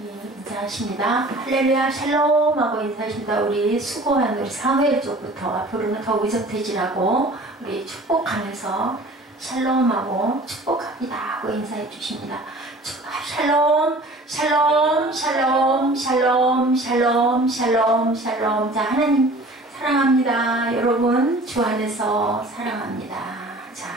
인사하십니다. 할렐루야 샬롬 하고 인사하십니다. 우리 수고한 우리 사무엘 쪽부터 앞으로는 더 의젓해지라고 우리 축복하면서 샬롬하고 축복합니다 하고 인사해 주십니다. 샬롬 샬롬 샬롬 샬롬 샬롬 샬롬 샬롬. 자, 하나님 사랑합니다. 여러분 주 안에서 사랑합니다. 자,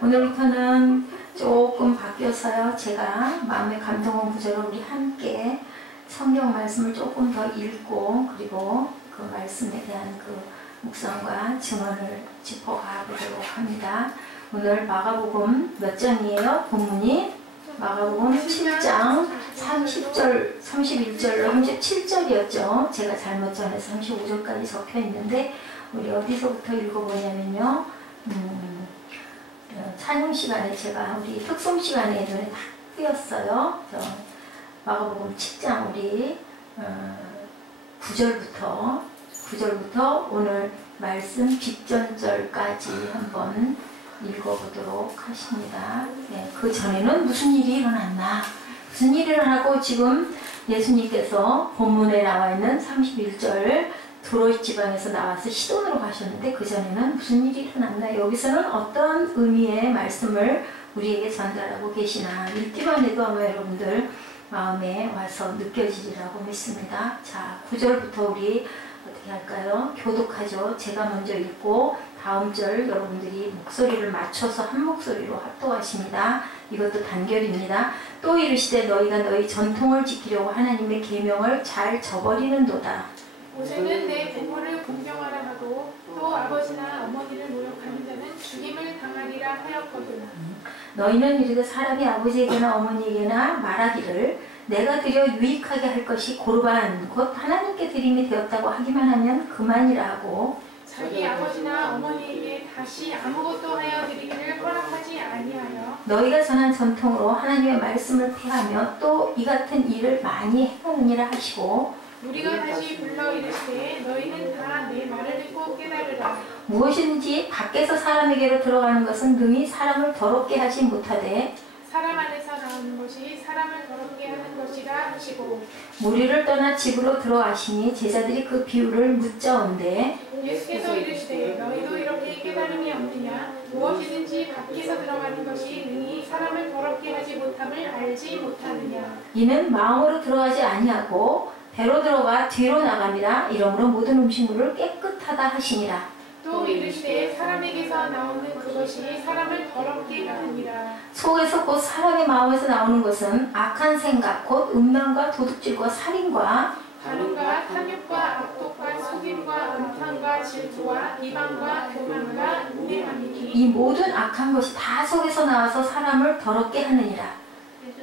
오늘부터는 조금 바뀌어서요. 제가 마음의 감동원 구절을 우리 함께 성경 말씀을 조금 더 읽고 그리고 그 말씀에 대한 그 묵상과 증언을 짚어가 보도록 합니다. 오늘 마가복음 몇 장이에요? 본문이 마가복음 7장 30절, 31절로 37절이었죠. 제가 잘못 전해서 35절까지 적혀 있는데 우리 어디서부터 읽어보냐면요. 찬양 시간에 제가 우리 특송 시간에 눈에 딱 띄었어요. 마가복음 7장 우리 9절부터 오늘 말씀 뒷전절까지 한번 읽어보도록 하십니다. 네, 그 전에는 무슨 일이 일어났나? 무슨 일이 일어나고 지금 예수님께서 본문에 나와 있는 31절 두로이 지방에서 나와서 시돈으로 가셨는데 그 전에는 무슨 일이 일어났나? 여기서는 어떤 의미의 말씀을 우리에게 전달하고 계시나 읽기만 해도 아마 여러분들 마음에 와서 느껴지리라고 믿습니다. 자, 9절부터 우리 어떻게 할까요? 교독하죠. 제가 먼저 읽고 다음 절 여러분들이 목소리를 맞춰서 한 목소리로 합독하십니다. 이것도 단결입니다. 또 이르시되 너희가 너희 전통을 지키려고 하나님의 계명을 잘 저버리는도다. 모세는 내 부모를 공경하라 하고 또 아버지나 어머니를 모욕하는 자는 죽임을 당하리라 하였거든. 너희는 이르되 사람이 아버지에게나 어머니에게나 말하기를 내가 드려 유익하게 할 것이 고르반 곧 하나님께 드림이 되었다고 하기만 하면 그만이라 하고 자기 아버지나 어머니에게 다시 아무것도 하여 드리기를 허락하지 아니하여 너희가 전한 전통으로 하나님의 말씀을 폐하며 또 이 같은 일을 많이 행하느니라 하시고 우리가 다시 불러 이르시되 너희는 다 내 말을 듣고 깨달으라. 무엇이든지 밖에서 사람에게로 들어가는 것은 능히 사람을 더럽게 하지 못하되 사람 안에서 나오는 것이 사람을 더럽게 하는 것이라 하시고 무리를 떠나 집으로 들어가시니 제자들이 그 비유를 묻자온대 예수께서 이르시되 너희도 이렇게 깨달음이 없느냐? 무엇이든지 밖에서 들어가는 것이 능히 사람을 더럽게 하지 못함을 알지 못하느냐? 이는 마음으로 들어가지 아니하고 배로 들어가 뒤로 나갑니다. 이러므로 모든 음식물을 깨끗하다 하시니라. 또 이르시되 사람에게서 나오는 그것이 사람을 더럽게 하느니라. 속에서 곧 사람의 마음에서 나오는 것은 악한 생각 곧 음란과 도둑질과 살인과 간음과 탐욕과 악독과 속임과 음탕과 질투와 비방과 교만과 음행함이니 이 모든 악한 것이 다 속에서 나와서 사람을 더럽게 하느니라.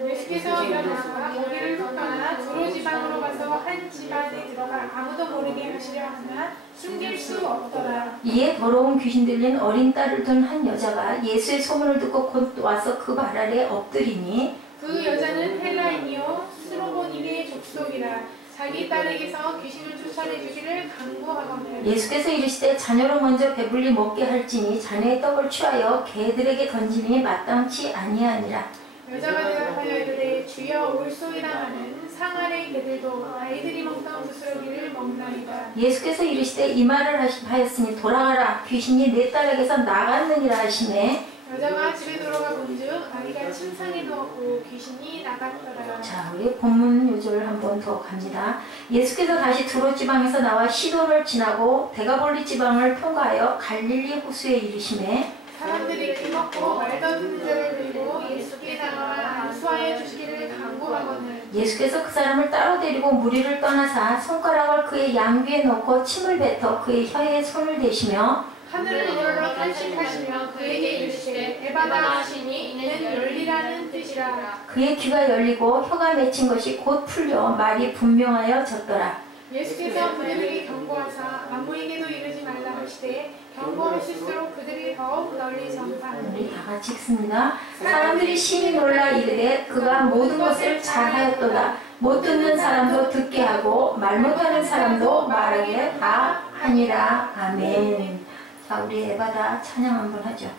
예수께서 일어나서 거기를 떠나 두로 지방으로 가서 한 집안에 들어가 아무도 모르게 하시려 하나 숨길 수 없더라. 이에 더러운 귀신 들린 어린 딸을 둔 한 여자가 예수의 소문을 듣고 곧 와서 그 발 아래 엎드리니 그 여자는 헬라인이요 스로보님의 족속이라. 자기 딸에게서 귀신을 쫓아내주기를 간구하거늘 예수께서 이르시되 자녀로 먼저 배불리 먹게 할지니 자네의 떡을 취하여 개들에게 던짐이 마땅치 아니하니라. 여자가 대답하여 이르되 주여 올소이다 하는 상아의 개들도 아이들이 먹던 부스러기를 먹나이다. 예수께서 이르시되 이 말을 하였으니 돌아가라 귀신이 내 딸에게서 나갔느니라 하시매 여자가 집에 돌아가 본즉 아기가 침상에 누웠고 귀신이 나갔더라. 자, 우리 본문 요절 한 번 더 갑니다. 예수께서 다시 두로 지방에서 나와 시돈을 지나고 데가볼리 지방을 통과하여 갈릴리 호수에 이르시매 사람들이 기먹고 말도 듣는 자를 들고 예수께 나와 안수하여 주시기를 간구하거늘 예수께서 그 사람을 따로 데리고 무리를 떠나사 손가락을 그의 양귀에 넣고 침을 뱉어 그의 혀에 손을 대시며 하늘을 열러 탄식하시며 그에게 이르시되 에바다 하시니 이는 열리라는 뜻이라. 그의 귀가 열리고 혀가 맺힌 것이 곧 풀려 말이 분명하여졌더라. 예수께서 그들에게 경고하사 아무에게도 이르지 말라 하시되 경고하실수록 그들이 더욱 널리 전파하니. 우리 다 같이 읽습니다. 사람들이 심히 놀라 이르되 그가 모든 것을 잘하였도다. 못 듣는 사람도 듣게 하고 말 못하는 사람도 말하게 다 하니라. 아멘. 자, 우리 에바다 찬양 한번 하죠.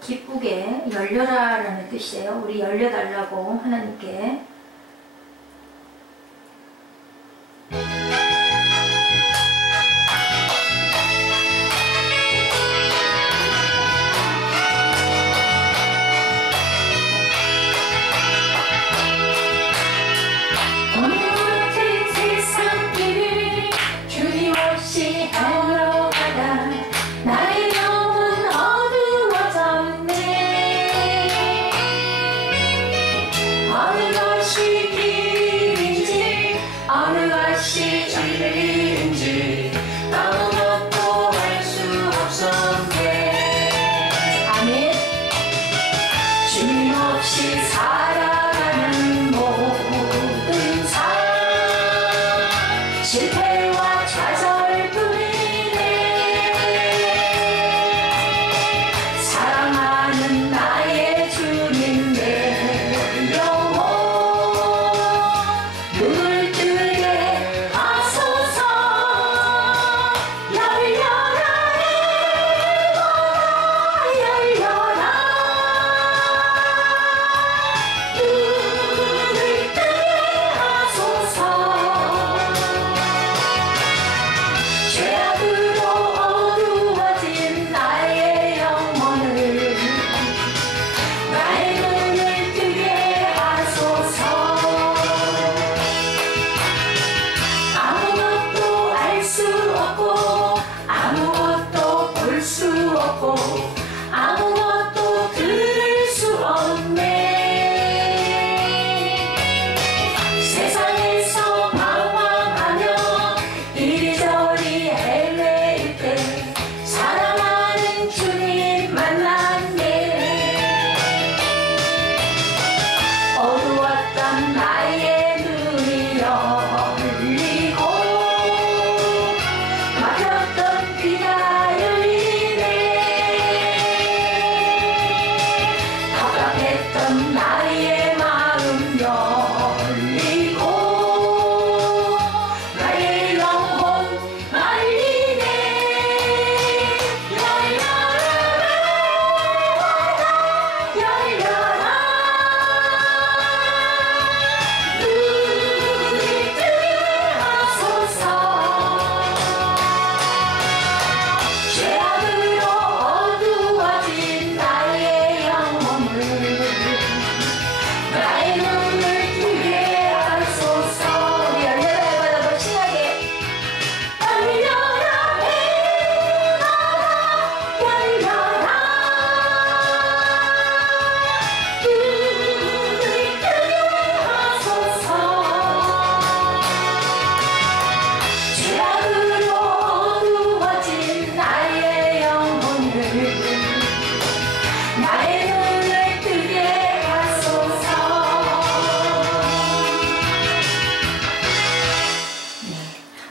기쁘게 열려라라는 뜻이에요. 우리 열려달라고 하나님께.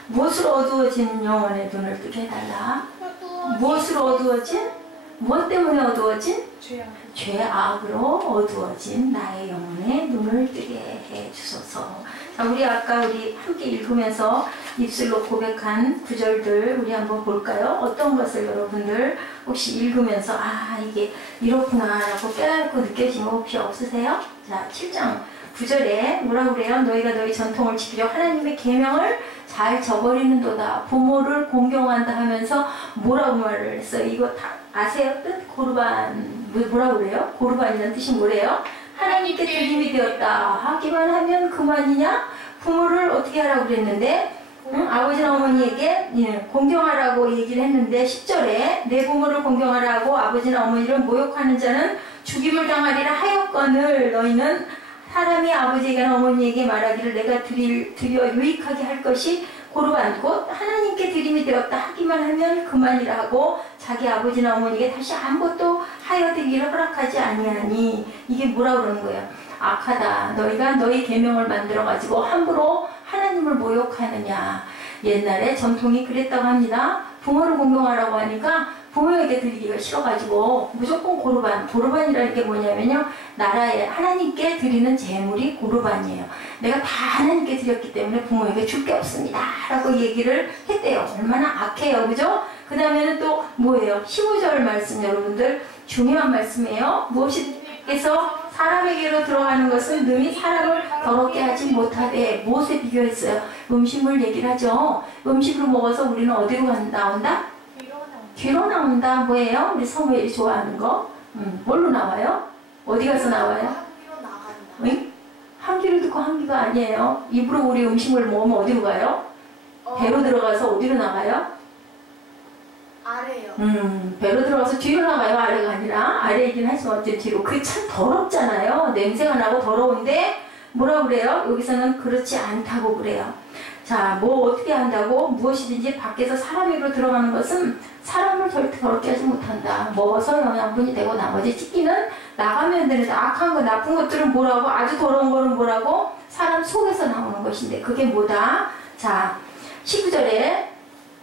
무엇으로 어두워진 영혼의 눈을 뜨게 해달라. 무엇으로 어두워진? 무엇 때문에 어두워진? 죄악으로 어두워진 나의 영혼의 눈을 뜨게 해주소서. 자, 우리 아까 함께 읽으면서 입술로 고백한 구절들 우리 한번 볼까요? 어떤 것을 여러분들 혹시 읽으면서 이게 이렇구나 라고 깨닫고 느껴진 거 혹시 없으세요? 자, 7장 9절에 뭐라고 그래요? 너희가 너희 전통을 지키려 하나님의 계명을 잘 저버리는도다. 부모를 공경한다 하면서 뭐라고 말을 했어요? 이거 다 아세요? 뜻? 고르반 뭐라고 그래요? 고르반이라는 뜻이 뭐래요? 하나님께 드림이 되었다 하기만 하면 그만이냐? 부모를 어떻게 하라고 그랬는데 아버지나 어머니에게 공경하라고 얘기를 했는데 10절에 내 부모를 공경하라고 아버지나 어머니를 모욕하는 자는 죽임을 당하리라 하였거늘 너희는 사람이 아버지에게나 어머니에게 말하기를 내가 드려 유익하게 할 것이 고르반 곧 하나님께 드림이 되었다 하기만 하면 그만이라 하고 자기 아버지나 어머니에게 다시 아무것도 하여 되기를 허락하지 아니하니 이게 뭐라 그러는 거예요? 악하다. 너희가 너희 계명을 만들어 가지고 함부로 하나님을 모욕하느냐. 옛날에 전통이 그랬다고 합니다. 부모를 공경하라고 하니까 부모에게 드리기가 싫어가지고 무조건 고르반이라는 게 뭐냐면요, 나라에 하나님께 드리는 제물이 고르반이에요. 내가 다 하나님께 드렸기 때문에 부모에게 줄 게 없습니다 라고 얘기를 했대요. 얼마나 악해요, 그죠? 그 다음에는 또 뭐예요? 15절 말씀 여러분들 중요한 말씀이에요. 무엇이께서 사람에게로 들어가는 것은 능히 사람을 더럽게 하지 못하되 무엇에 비교했어요? 음식물 얘기를 하죠. 음식으로 먹어서 우리는 어디로 나온다? 뒤로 나온다. 뭐예요? 우리 성우엘이 좋아하는 거. 뭘로 나와요? 어디 가서 나와요? 한기로 나간다. 응? 한 귀로 듣고 한 귀가 아니에요. 입으로 우리 음식물 먹으면 어디로 가요? 배로 들어가서 어디로 나가요? 아래요. 배로 들어가서 뒤로 나가요. 아래가 아니라. 아래이긴 하지만 어쨌든 뒤로. 그게 참 더럽잖아요. 냄새가 나고 더러운데 뭐라 그래요? 여기서는 그렇지 않다고 그래요. 자, 뭐 어떻게 한다고? 무엇이든지 밖에서 사람에게로 들어가는 것은 사람을 절대 더럽게 하지 못한다. 먹어서 영양분이 되고 나머지 찢기는 나가면 되는데 악한 거, 나쁜 것들은 뭐라고? 아주 더러운 거는 뭐라고? 사람 속에서 나오는 것인데 그게 뭐다? 자, 19절에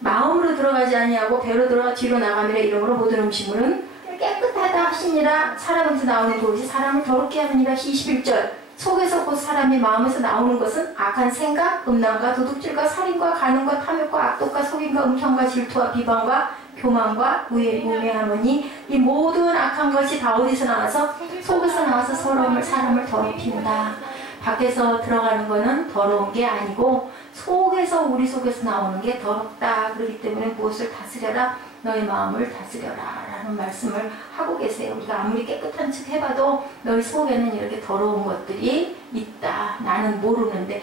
마음으로 들어가지 아니하고 배로 들어가 뒤로 나가느라 이러므로 모든 음식물은 깨끗하다 하시니라. 사람에서 나오는 것이 사람을 더럽게 하느니라. 21절 속에서 곧 사람이 마음에서 나오는 것은 악한 생각, 음란과 도둑질과 살인과 간음과 탐욕과 악독과 속임과 음성과 질투와 비방과 교만과 우매하노니 이 모든 악한 것이 다 어디서 나와서? 속에서 나와서 사람을 더럽힌다. 밖에서 들어가는 거는 더러운 게 아니고 속에서 우리 속에서 나오는 게 더럽다. 그렇기 때문에 무엇을 다스려라? 너의 마음을 다스려라 라는 말씀을 하고 계세요. 우리가 아무리 깨끗한 척 해봐도 너희 속에는 이렇게 더러운 것들이 있다. 나는 모르는데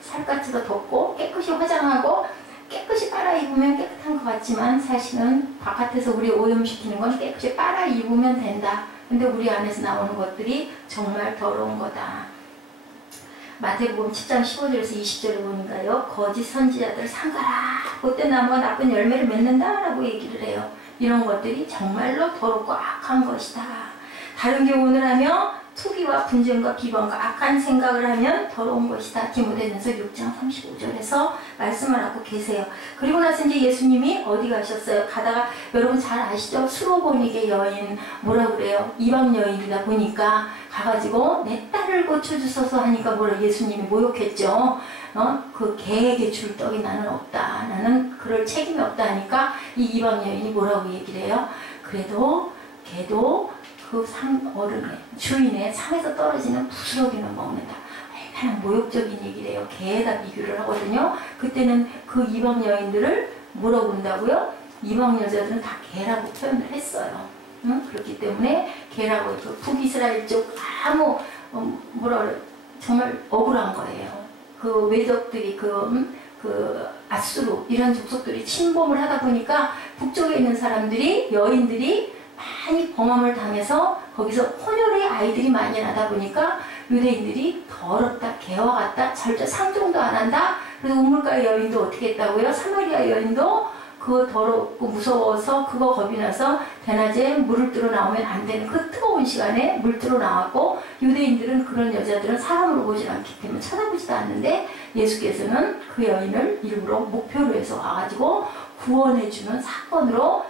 살갗으로 덮고 깨끗이 화장하고 깨끗이 빨아입으면 깨끗한 것 같지만 사실은 바깥에서 우리 오염시키는 건 깨끗이 빨아입으면 된다. 근데 우리 안에서 나오는 것들이 정말 더러운 거다. 마태복음 10장 15절에서 20절에 보니까요. 거짓 선지자들 삼가라. 그때 나무가 나쁜 열매를 맺는다 라고 얘기를 해요. 이런 것들이 정말로 더럽고 악한 것이다. 다른 교훈을 하며 투기와 분쟁과 비방과 악한 생각을 하면 더러운 것이다. 디모데전서 6장 35절에서 말씀을 하고 계세요. 그리고 나서 이제 예수님이 어디 가셨어요? 가다가 여러분 잘 아시죠? 수로보니게 여인 뭐라 그래요? 이방 여인이다 보니까 가가지고 내 딸을 고쳐주소서 하니까 뭐라 예수님이 모욕했죠. 그 개에게 줄 떡이 나는 없다. 나는 그럴 책임이 없다 하니까 이 이방 여인이 뭐라고 얘기를 해요? 그래도 개도 그 어른의 주인의 상에서 떨어지는 부스러기는 먹는다. 얼마나 모욕적인 얘기를 해요. 개에다 비교를 하거든요. 그때는 그 이방 여인들을 뭐라고 한다고요? 이방 여자들은 다 개라고 표현을 했어요. 그렇기 때문에 개라고 그 북이스라엘 쪽 아무 뭐라 그래 정말 억울한 거예요. 그 외적들이 그 아수르 이런 족속들이 침범을 하다 보니까 북쪽에 있는 사람들이 여인들이 많이 범함을 당해서 거기서 혼혈의 아이들이 많이 나다 보니까 유대인들이 더럽다, 개와 같다, 절대 상종도 안 한다. 그래서 우물가의 여인도 어떻게 했다고요? 사마리아 여인도 그거 더럽고 무서워서 그거 겁이 나서 대낮에 물을 뜨러 나오면 안 되는 그 뜨거운 시간에 물 뜨러 나왔고 유대인들은 그런 여자들은 사람으로 보지 않기 때문에 쳐다보지도 않는데 예수께서는 그 여인을 일부러 목표로 해서 와가지고 구원해주는 사건으로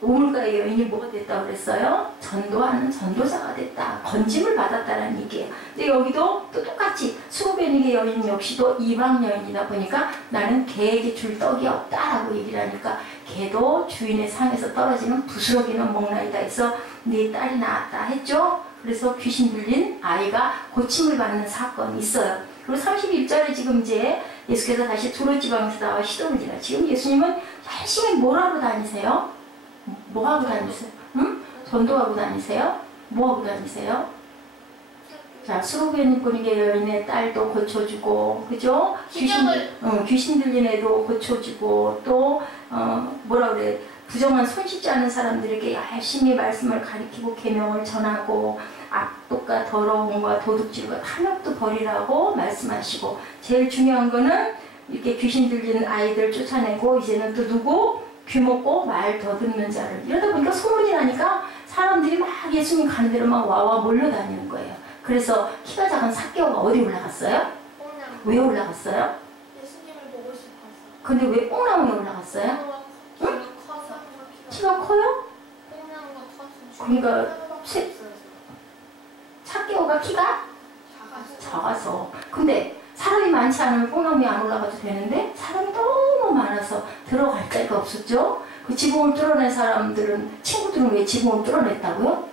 우물가의 여인이 뭐가 됐다고 그랬어요? 전도하는 전도자가 됐다. 건짐을 받았다는 얘기예요. 근데 여기도 또 똑같이 수로베니게 여인 역시도 이방 여인이다 보니까 나는 개에게 줄 떡이 없다라고 얘기를 하니까 개도 주인의 상에서 떨어지는 부스러기는 먹나이다 해서 네 딸이 낳았다 했죠. 그래서 귀신 들린 아이가 고침을 받는 사건이 있어요. 그리고 31절에 지금 이제 예수께서 다시 두로지방에서 나와 시도를 지금 예수님은 열심히 뭘 하고 다니세요? 뭐 하고 다니세요? 응? 전도하고 다니세요? 뭐 하고 다니세요? 자, 수로베니게 여인의 딸도 고쳐주고, 그죠? 귀신 들린 애도 고쳐주고, 또, 뭐라 그래, 부정한 손 씻지 않는 사람들에게 열심히 말씀을 가리키고 계명을 전하고, 악독과 더러움과 도둑질과 탐욕도 버리라고 말씀하시고, 제일 중요한 거는 이렇게 귀신 들린 아이들 쫓아내고, 이제는 또 누구? 귀먹고 말 더듬는 자를. 이러다 보니까 소문이 나니까 사람들이 막 예수님 가는 대로 막 와와 몰려다니는 거예요. 그래서 키가 작은 삭개오가 어디 올라갔어요? 왜 올라갔어요? 예수님을 보고 싶어서. 근데 왜 뽕나무에 올라갔어요? 응? 키가 커요? 그러니까 삭개오가 키가 작아서. 근데 사람이 많지 않으면 뽕나무에 안 올라가도 되는데 사람이 너무 많아서 들어갈 데가 없었죠. 그 지붕을 뚫어낸 사람들은, 친구들은 왜 지붕을 뚫어냈다고요?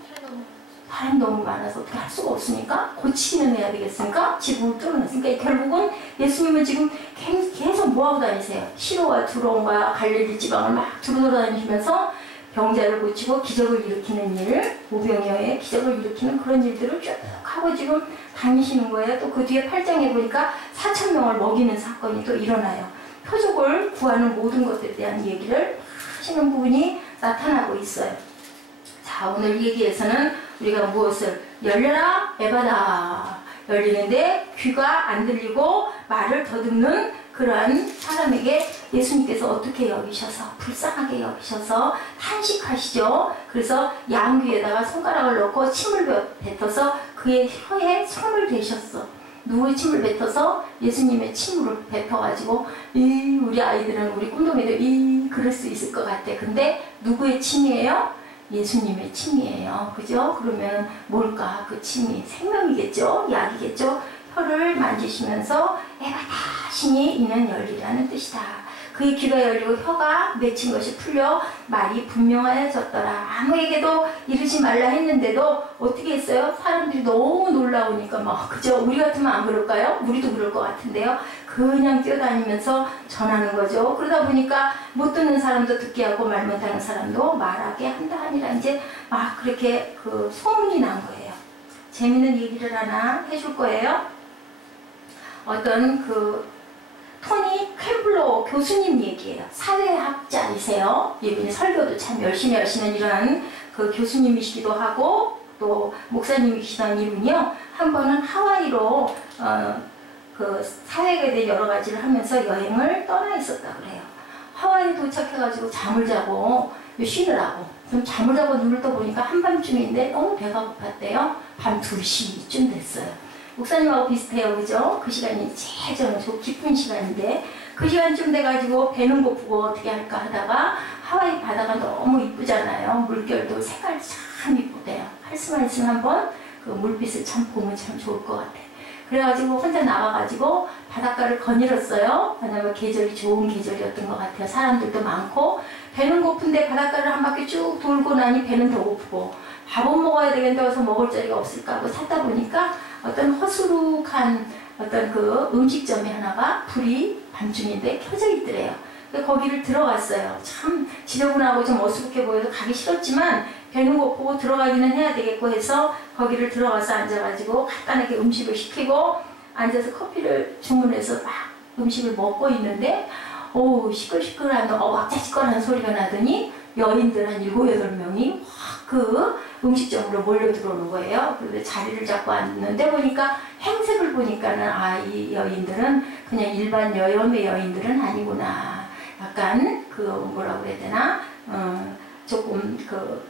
사람이 너무 많아서 어떻게 할 수가 없으니까 고치기는 해야 되겠으니까 지붕을 뚫어냈으니까 결국은 예수님은 지금 계속 뭐하고 다니세요? 시로와 두로와 갈릴리 지방을 막 두루다니시면서 병자를 고치고 기적을 일으키는 일, 오병이어의 기적을 일으키는 그런 일들을 쭉 하고 지금 다니시는 거예요. 또 그 뒤에 8장에 보니까 4,000명을 먹이는 사건이 또 일어나요. 표적을 구하는 모든 것들에 대한 얘기를 하시는 부분이 나타나고 있어요. 자, 오늘 얘기에서는 우리가 무엇을? 열려라 에바다. 열리는데 귀가 안 들리고 말을 더듬는 그러한 사람에게 예수님께서 어떻게 여기셔서, 불쌍하게 여기셔서 탄식하시죠. 그래서 양귀에다가 손가락을 넣고 침을 뱉어서 그의 혀에 손을 대셨어. 누구의 침을 뱉어서? 예수님의 침을 뱉어가지고 우리 아이들은, 우리 꿈동이들 그럴 수 있을 것 같아. 근데 누구의 침이에요? 예수님의 침이에요. 그죠? 그러면 뭘까? 그 침이 생명이겠죠? 약이겠죠? 혀를 만지시면서 에바다 신이 이는 열리라는 뜻이다. 그의 귀가 열리고 혀가 맺힌 것이 풀려 말이 분명하여졌더라. 아무에게도 이르지 말라 했는데도 어떻게 했어요? 사람들이 너무 놀라우니까 막, 그죠? 우리 같으면 안 그럴까요? 우리도 그럴 것 같은데요. 그냥 뛰어다니면서 전하는 거죠. 그러다 보니까 못 듣는 사람도 듣게 하고 말 못하는 사람도 말하게 한다 하니라 이제 막 그렇게 그 소문이 난 거예요. 재밌는 얘기를 하나 해줄 거예요. 어떤 그 토니 캠블러 교수님 얘기예요. 사회학자이세요. 이분이 설교도 참 열심히 하시는 이런 그 교수님이시기도 하고 또 목사님이시던 이분이요. 한 번은 하와이로 그 사회에 대해 여러 가지를 하면서 여행을 떠나 있었다 그래요. 하와이 도착해가지고 잠을 자고 쉬느라고 좀 잠을 자고 눈을 떠보니까 한밤중인데 너무 배가 고팠대요. 밤 2시쯤 됐어요. 목사님하고 비슷해요. 그죠? 그 시간이 제일 저는 좀 기쁜 시간인데 그 시간쯤 돼가지고 배는 고프고 어떻게 할까 하다가 하와이 바다가 너무 이쁘잖아요. 물결도 색깔 참 이쁘대요. 할 수만 있으면 한번 그 물빛을 참 보면 참 좋을 것 같아. 그래가지고 혼자 나와가지고 바닷가를 거닐었어요. 왜냐면 계절이 좋은 계절이었던 것 같아요. 사람들도 많고 배는 고픈데 바닷가를 한 바퀴 쭉 돌고 나니 배는 더 고프고 밥은 먹어야 되겠는데 와서 먹을 자리가 없을까 하고 찾다 보니까 어떤 허수룩한 어떤 그 음식점이 하나가 불이 밤중인데 켜져 있더래요. 거기를 들어갔어요. 참 지저분하고 좀 어수룩해 보여서 가기 싫었지만 배는 고프고 들어가기는 해야 되겠고 해서 거기를 들어가서 앉아가지고 간단하게 음식을 시키고 앉아서 커피를 주문해서 막 음식을 먹고 있는데 시끌시끌한 왁자지껄한 소리가 나더니 여인들 한 7, 8명이 확 그 음식점으로 몰려 들어오는 거예요. 그런데 자리를 잡고 앉는데 보니까 행색을 보니까는 이 여인들은 그냥 일반 여혐의 여인들은 아니구나. 약간 그 뭐라고 해야 되나 조금 그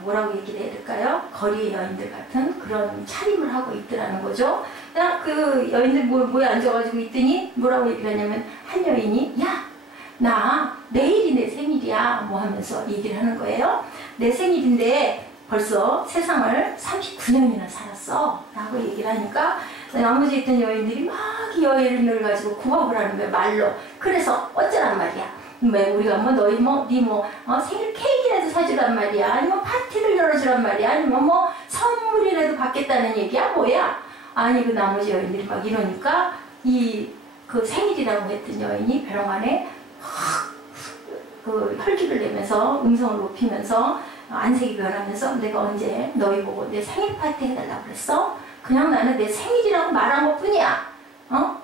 뭐라고 얘기를 해야 될까요? 거리 여인들 같은 그런 차림을 하고 있더라는 거죠. 그냥 그 여인들 뭐에 앉아가지고 있더니 뭐라고 얘기를 하냐면 한 여인이 나 내일이 내 생일이야 뭐 하면서 얘기를 하는 거예요. 내 생일인데 벌써 세상을 39년이나 살았어 라고 얘기를 하니까 나머지 있던 여인들이 막 이 여인을 가지고 구박을 하는 거예요. 말로. 그래서 어쩌란 말이야. 우리가 너희 생일 케이크라도 사주란 말이야. 아니면 파티를 열어주란 말이야. 아니면 선물이라도 받겠다는 얘기야. 뭐야? 아니 그 나머지 여인들이 막 이러니까 그 생일이라고 했던 여인이 벼랑 안에 그 혈기를 내면서 음성을 높이면서 안색이 변하면서 내가 언제 너희 보고 내 생일 파티 해달라고 그랬어? 그냥 나는 내 생일이라고 말한 것 뿐이야.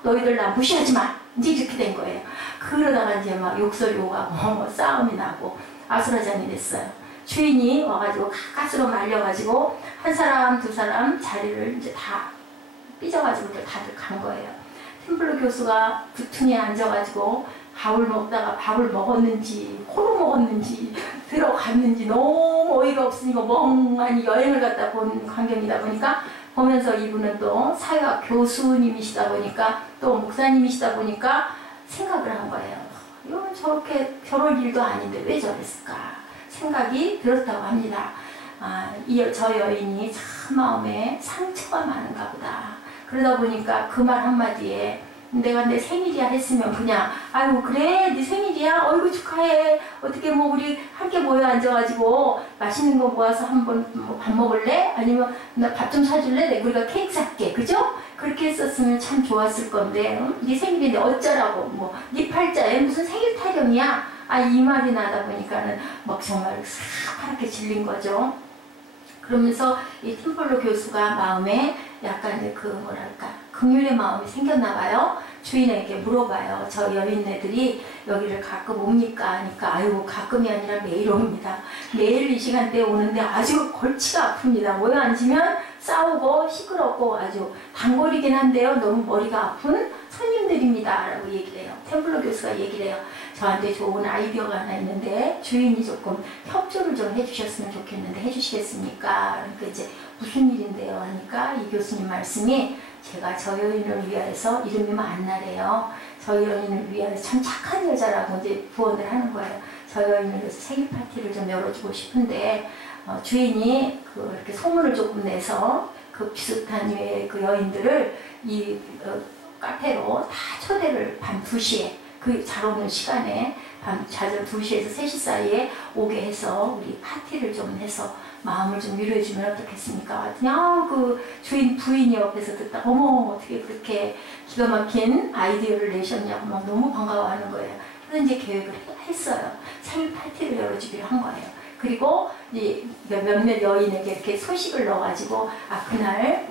너희들 나 무시하지 마. 이제 이렇게 된 거예요. 그러다가 이제 막 욕설이 오가고 싸움이 나고 아수라장이 됐어요. 주인이 와가지고 가스로 말려가지고 한 사람 두 사람 자리를 이제 다 삐져가지고 다들 간 거예요. 템플러 교수가 부퉁이에 앉아가지고 밥을 먹다가 밥을 먹었는지 코로 먹었는지 들어갔는지 너무 어이가 없으니까 멍하니 여행을 갔다 본 광경이다 보니까 보면서 이분은 또 사회학 교수님이시다 보니까 또 목사님이시다 보니까 생각을 한 거예요. 이건 저렇게 저럴 일도 아닌데 왜 저랬을까 생각이 들었다고 합니다. 저 여인이 참 마음에 상처가 많은가 보다. 그러다 보니까 그 말 한마디에 내가 내 생일이야 했으면 그냥 아이고 그래 네 생일이야 어이구 축하해 어떻게 뭐 우리 함께 모여 앉아가지고 맛있는 거 모아서 한번 뭐 밥 먹을래? 아니면 나 밥 좀 사줄래? 우리가 케이크 살게 그죠? 그렇게 했었으면 참 좋았을 건데 네 생일인데 어쩌라고 뭐 네 팔자에 무슨 생일 타령이야? 아 이 말이 나다 보니까는 막 정말 싹 파랗게 질린 거죠. 그러면서 이 팀플러 교수가 마음에 약간 이제 그 뭐랄까 긍휼의 마음이 생겼나 봐요. 주인에게 물어봐요. 저 여인네들이 여기를 가끔 옵니까? 하니까 아이고 가끔이 아니라 매일 옵니다. 매일 이 시간대에 오는데 아주 골치가 아픕니다. 모여 앉으면 싸우고 시끄럽고 아주 단골이긴 한데요. 너무 머리가 아픈 손님들입니다. 라고 얘기를 해요. 템플러 교수가 얘기를 해요. 저한테 좋은 아이디어가 하나 있는데 주인이 조금 협조를 좀 해주셨으면 좋겠는데 해주시겠습니까? 그러니까 이제 무슨 일인데요? 하니까 이 교수님 말씀이 제가 저 여인을 위하여서 이름이 안나래요. 저 여인을 위하여서 참 착한 여자라고 이제 부언을 하는 거예요. 저 여인을 위해서 생일 파티를 좀 열어주고 싶은데 주인이 이렇게 소문을 조금 내서 그 비슷한 류의 그 여인들을 이 카페로 다 초대를 밤 2시에 그 잘 오는 시간에 밤 자정 2시에서 3시 사이에 오게 해서 우리 파티를 좀 해서 마음을 좀 위로해주면 어떻겠습니까? 그냥 그 주인 부인이 옆에서 듣다 어머 어떻게 그렇게 기가 막힌 아이디어를 내셨냐고 막 너무 반가워하는 거예요. 그래서 이제 계획을 했어요. 생일 파티를 열어주기로 한 거예요. 그리고 이제 몇몇 여인에게 이렇게 소식을 넣어가지고 아 그날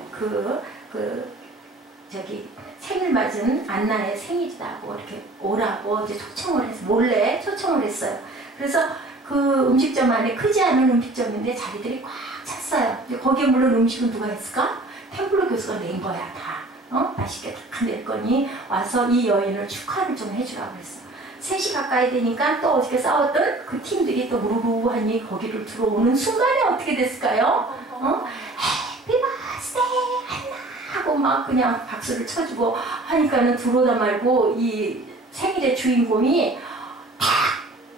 저기 생일 맞은 안나의 생일이라고 이렇게 오라고 이제 초청을 해서 몰래 초청을 했어요. 그래서 그 음식점 안에 크지 않은 음식점인데 자리들이 꽉 찼어요. 거기에 물론 음식은 누가 했을까? 템플러 교수가 낸 거야 다. 맛있게 다 낼 거니 와서 이 여인을 축하를 좀 해주라고 그랬어. 3시 가까이 되니까 또 어저께 싸웠던 그 팀들이 또 무르르하니 거기를 들어오는 순간에 어떻게 됐을까요? 해피 버스데이 한나 하고 막 그냥 박수를 쳐주고 하니까는 들어오다 말고 이 생일의 주인공이 탁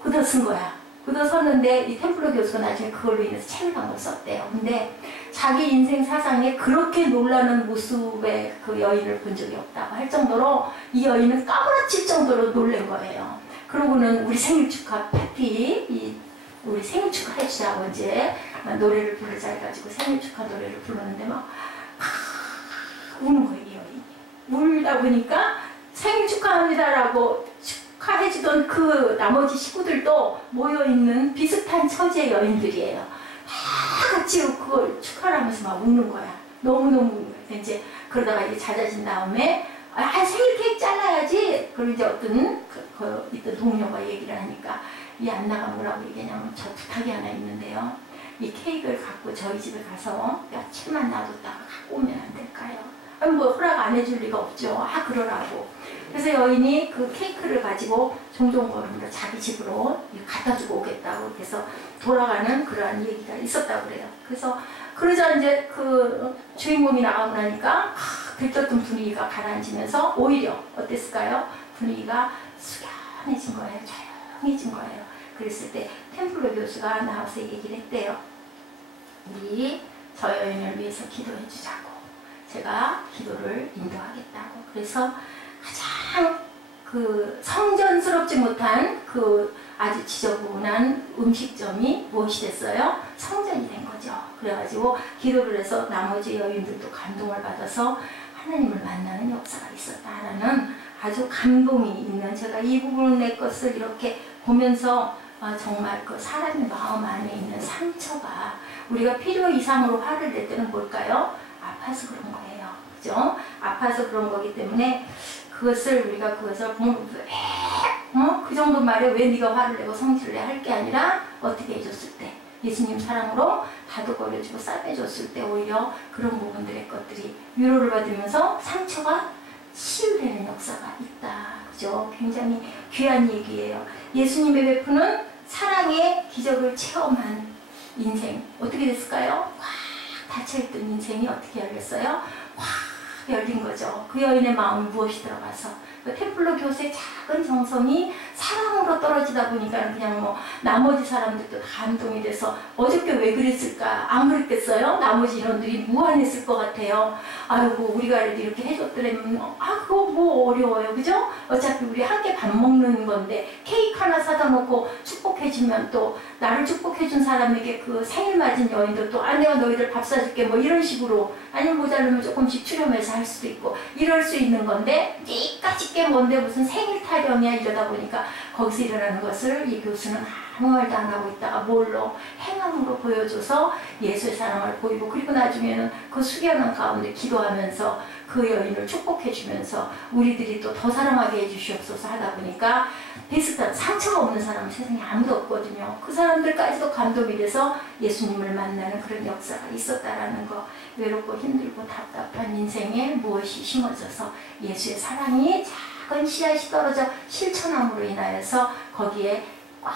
굳어선 거야. 굳어섰는데 이 템플러 교수가 나중에 그걸로 인해서 책을 한 걸 썼대요. 근데 자기 인생 사상에 그렇게 놀라는 모습의 그 여인을 본 적이 없다고 할 정도로 이 여인은 까무라칠 정도로 놀란 거예요. 그러고는 우리 생일 축하 파티, 우리 생일 축하 해주자고 이제 노래를 부르자 해가지고 생일 축하 노래를 부르는데 막 우는 거예요, 이 여인이. 울다 보니까 생일 축하합니다라고 축하해주던 그 나머지 식구들도 모여있는 비슷한 처지의 여인들이에요. 다 같이 그걸 축하를 하면서 막 웃는 거야. 너무너무 웃는 거야. 이제 그러다가 이제 잦아진 다음에 생일 케이크 잘라야지. 그리고 이제 어떤 있던 동료가 얘기를 하니까 이 안나가 뭐라고 얘기하냐면 저 부탁이 하나 있는데요. 이 케이크를 갖고 저희 집에 가서 며칠만 놔뒀다가 갖고 오면 안 될까요? 아니 뭐 허락 안 해줄 리가 없죠. 그러라고. 그래서 여인이 그 케이크를 가지고 종종 거리면서 자기 집으로 갖다 주고 오겠다고 그래서 돌아가는 그러한 얘기가 있었다고 그래요. 그래서 그러자 이제 그 주인공이 나가고 나니까 들떴던 분위기가 가라앉으면서 오히려 어땠을까요? 분위기가 숙연해진 거예요. 조용해진 거예요. 그랬을 때 템플러 교수가 나와서 얘기를 했대요. 우리 저 여인을 위해서 기도해 주자고. 제가 기도를 인도하겠다고. 그래서 가장 그 성전스럽지 못한 그 아주 지저분한 음식점이 무엇이 됐어요? 성전이 된 거죠. 그래가지고 기도를 해서 나머지 여인들도 감동을 받아서 하나님을 만나는 역사가 있었다라는 아주 감동이 있는 제가 이 부분을 내 것을 이렇게 보면서 정말 그 사람의 마음 안에 있는 상처가 우리가 필요 이상으로 화를 낼 때는 뭘까요? 아파서 그런 거예요. 그죠? 아파서 그런 거기 때문에 우리가 그것을 그 정도 말에 왜 네가 화를 내고 성질을 내 할 게 아니라 어떻게 해줬을 때 예수님 사랑으로 다독거려주고 싸매줬을 때 오히려 그런 부분들의 것들이 위로를 받으면서 상처가 치유되는 역사가 있다. 그죠? 굉장히 귀한 얘기예요. 예수님의 베푸는 사랑의 기적을 체험한 인생 어떻게 됐을까요? 확 닫혀있던 인생이 어떻게 열렸어요? 확 열린 거죠. 그 여인의 마음에 무엇이 들어가서 그 템플러 교수의 작은 정성이 사랑으로 떨어지다 보니까 그냥 뭐 나머지 사람들도 다 감동이 돼서 어저께 왜 그랬을까? 안 그랬겠어요? 나머지 인원들이 무한했을 것 같아요. 아이고 우리가 이렇게 해줬더라면 그거 뭐 어려워요, 그죠? 어차피 우리 함께 밥 먹는 건데 케이크 하나 사다 놓고 축복해주면 또 나를 축복해준 사람에게 그 생일 맞은 여인도 또 내가 너희들 밥 사줄게 뭐 이런 식으로, 아니면 모자르면 조금씩 추려면서 할 수도 있고 이럴 수 있는 건데 니까짓 게 뭔데 무슨 생일 타령이야 이러다 보니까 거기서 일어나는 것을 이 교수는 아무 말도 안 하고 있다가 뭘로 행함으로 보여줘서 예수의 사랑을 보이고, 그리고 나중에는 그 숙연한 가운데 기도하면서 그 여인을 축복해주면서 우리들이 또 더 사랑하게 해주시옵소서 하다 보니까 비슷한 상처가 없는 사람은 세상에 아무도 없거든요. 그 사람들까지도 감동이 돼서 예수님을 만나는 그런 역사가 있었다라는 거. 외롭고 힘들고 답답한 인생에 무엇이 심어져서 예수의 사랑이 작은 씨앗이 떨어져 실천함으로 인하여서 거기에 꽉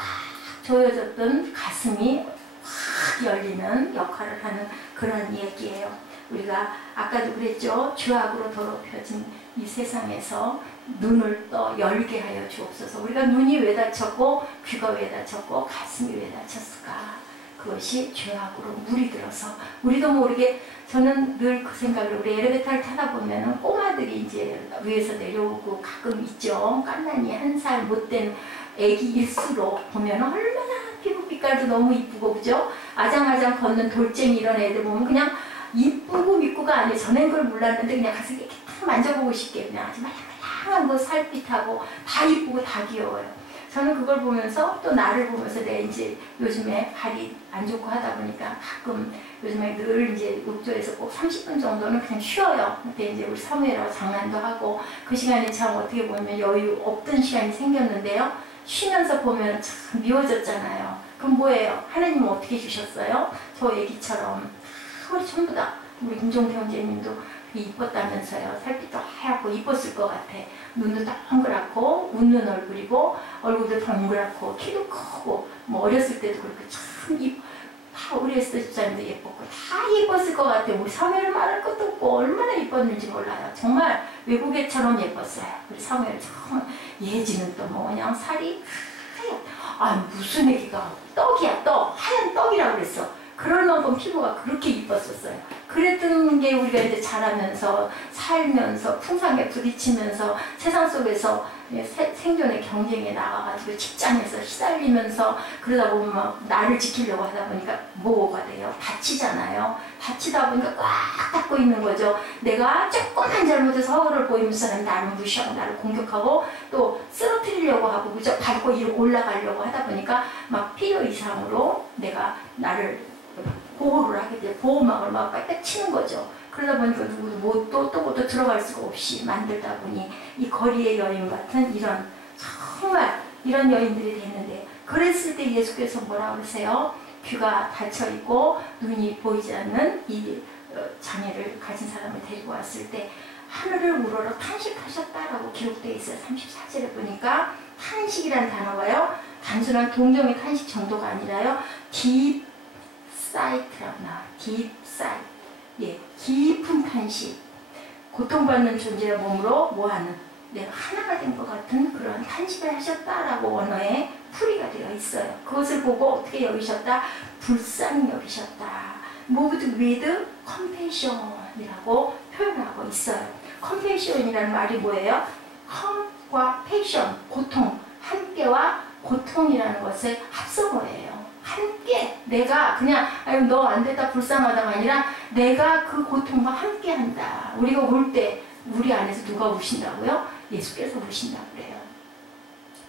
조여졌던 가슴이 확 열리는 역할을 하는 그런 얘기예요. 우리가 아까도 그랬죠. 죄악으로 더럽혀진 이 세상에서 눈을 떠 열게 하여 주옵소서. 우리가 눈이 왜 닫혔고 귀가 왜 닫혔고 가슴이 왜 닫혔을까? 그것이 죄악으로 물이 들어서 우리도 모르게, 저는 늘 그 생각을, 우리 엘리베이터를 타다 보면은 꼬마들이 이제 위에서 내려오고 가끔 있죠. 깐난이 1살 못된 애기일수록 보면 얼마나 피부빛깔도 너무 이쁘고, 그죠? 아장아장 걷는 돌쟁이 이런 애들 보면 그냥 이쁘고 믿고가 아니에요. 전엔 그걸 몰랐는데 그냥 가서 이렇게 딱 만져보고 싶게, 그냥 아주 말랑말랑한 거 살빛하고 다 이쁘고 다 귀여워요. 저는 그걸 보면서 또 나를 보면서 내 이제 요즘에 발이 안 좋고 하다 보니까 가끔 요즘에 늘 이제 욕조에서 꼭 30분 정도는 그냥 쉬어요. 그때 이제 우리 사무엘하고 장난도 하고 그 시간에 참 어떻게 보면 여유 없던 시간이 생겼는데요. 쉬면서 보면 참 미워졌잖아요. 그럼 뭐예요? 하나님은 어떻게 주셨어요? 저 애기처럼 우리 전부 다, 우리 김종태 형제님도 이뻤다면서요. 살빛도 하얗고 이뻤을 것 같아. 눈도 동그랗고 웃는 얼굴이고 얼굴도 동그랗고 키도 크고 뭐 어렸을 때도 그렇게 참 다 우리 에스더 집사님도 예뻤고 다 예뻤을 것 같아. 우리 사무엘 말할 것도 없고 얼마나 예뻤는지 몰라요. 정말 외국애처럼 예뻤어요. 우리 사무엘 정말. 예지는 또 뭐 그냥 살이 하얀, 무슨 애기가 떡이야 떡, 하얀 떡이라고 그랬어. 그럴 만큼 피부가 그렇게 이뻤었어요. 그랬던 게 우리가 이제 자라면서 살면서 풍상에 부딪히면서 세상 속에서 생존의 경쟁에 나가가지고 직장에서 시달리면서 그러다 보면 막 나를 지키려고 하다 보니까 뭐가 돼요? 다치잖아요. 다치다 보니까 꽉 닫고 있는 거죠. 내가 조금만 잘못해서 허물을 보이면서 사람이 나를 무시하고 나를 공격하고 또 쓰러뜨리려고 하고 그저 밟고 위로 올라가려고 하다 보니까 막 필요 이상으로 내가 나를 보호를 하게 돼. 보호막을 막 빽빽 치는 거죠. 그러다 보니까 누구도 또 들어갈 수가 없이 만들다 보니 이 거리의 여인 같은 이런 정말 이런 여인들이 됐는데, 그랬을 때 예수께서 뭐라고 그러세요? 귀가 닫혀있고 눈이 보이지 않는 이 장애를 가진 사람을 데리고 왔을 때 하늘을 우러러 탄식하셨다라고 기록되어 있어요. 34절에 보니까 탄식이라는 단어가요. 단순한 동정의 탄식 정도가 아니라요. 딥 사이트라고 나와요. 딥 사이트. 예, 깊은 탄식. 고통받는 존재의 몸으로 뭐하는, 내가 하나가 된 것 같은 그런 탄식을 하셨다라고 원어에 풀이가 되어 있어요. 그것을 보고 어떻게 여기셨다? 불쌍히 여기셨다. Moved with compassion이라고 표현하고 있어요. compassion이라는 말이 뭐예요? come과 passion, 고통, 함께와 고통이라는 것의 합성어예요. 함께, 내가 그냥 아유 너 안 됐다 불쌍하다가 아니라 내가 그 고통과 함께 한다. 우리가 울 때 우리 안에서 누가 우신다고요? 예수께서 우신다고 그래요.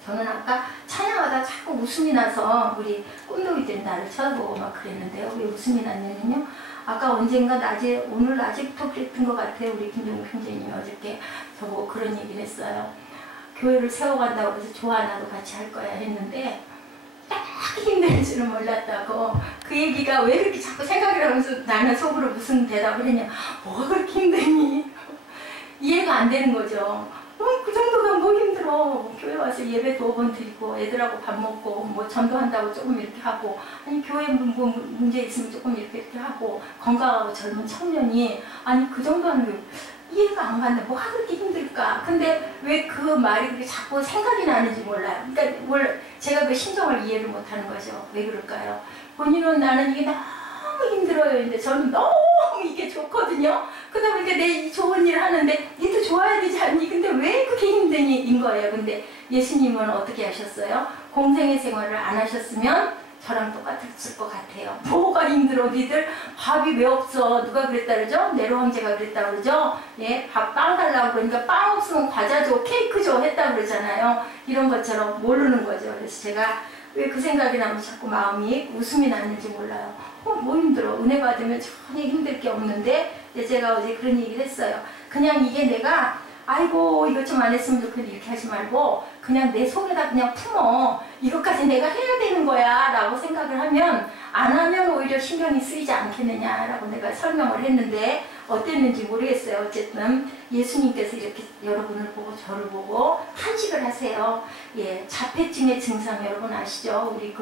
저는 아까 찬양하다 자꾸 웃음이 나서 우리 꿈동이들이 나를 쳐다보고 막 그랬는데요. 왜 웃음이 났냐면요, 아까 언젠가 낮에, 오늘 낮에부터 그랬던 것 같아요. 우리 김종국 형제님이 어저께 저보고 그런 얘기를 했어요. 교회를 세워간다고 해서 좋아 나도 같이 할 거야 했는데 딱 힘든 줄은 몰랐다고. 그 얘기가 왜 그렇게 자꾸 생각을 하면서 나는 속으로 무슨 대답을 했냐, 뭐가 그렇게 힘드니? 이해가 안 되는 거죠. 그 정도가 뭐 힘들어. 교회 와서 예배 2번 드리고 애들하고 밥 먹고 뭐 전도한다고 조금 이렇게 하고, 아니 교회 뭐 문제 있으면 조금 이렇게 하고, 건강하고 젊은 청년이 아니 그 정도 하는 게 이해가 안 간다. 뭐가 그렇게 힘들까? 근데 왜 그 말이 그렇게 자꾸 생각이 나는지 몰라요. 그러니까 제가 그 심정을 이해를 못하는 거죠. 왜 그럴까요? 본인은 나는 이게 너무 힘들어요. 근데 저는 너무 이게 좋거든요. 그러다 보니까 내 이 좋은 일을 하는데 니도 좋아야 되지 않니? 근데 왜 그렇게 힘드니? 인 거예요. 근데 예수님은 어떻게 하셨어요? 공생의 생활을 안 하셨으면 저랑 똑같았을 것 같아요. 뭐가 힘들어 니들? 밥이 왜 없어? 누가 그랬다 그러죠? 네로 황제가 그랬다 그러죠? 예, 빵 달라고 그러니까 빵 없으면 과자 줘, 케이크 줘 했다 그러잖아요. 이런 것처럼 모르는 거죠. 그래서 제가 왜 그 생각이 나면 자꾸 마음이 웃음이 나는지 몰라요. 뭐 힘들어? 은혜 받으면 전혀 힘들 게 없는데 제가 어제 그런 얘기를 했어요. 그냥 이게 내가 아이고 이것 좀 안 했으면 좋겠는데 이렇게 하지 말고 그냥 내 속에다 그냥 품어. 이것까지 내가 해야 되는 거야 라고 생각을 하면 안 하면 오히려 신경이 쓰이지 않겠느냐라고 내가 설명을 했는데 어땠는지 모르겠어요. 어쨌든 예수님께서 이렇게 여러분을 보고 저를 보고 탄식을 하세요. 예, 자폐증의 증상 여러분 아시죠? 우리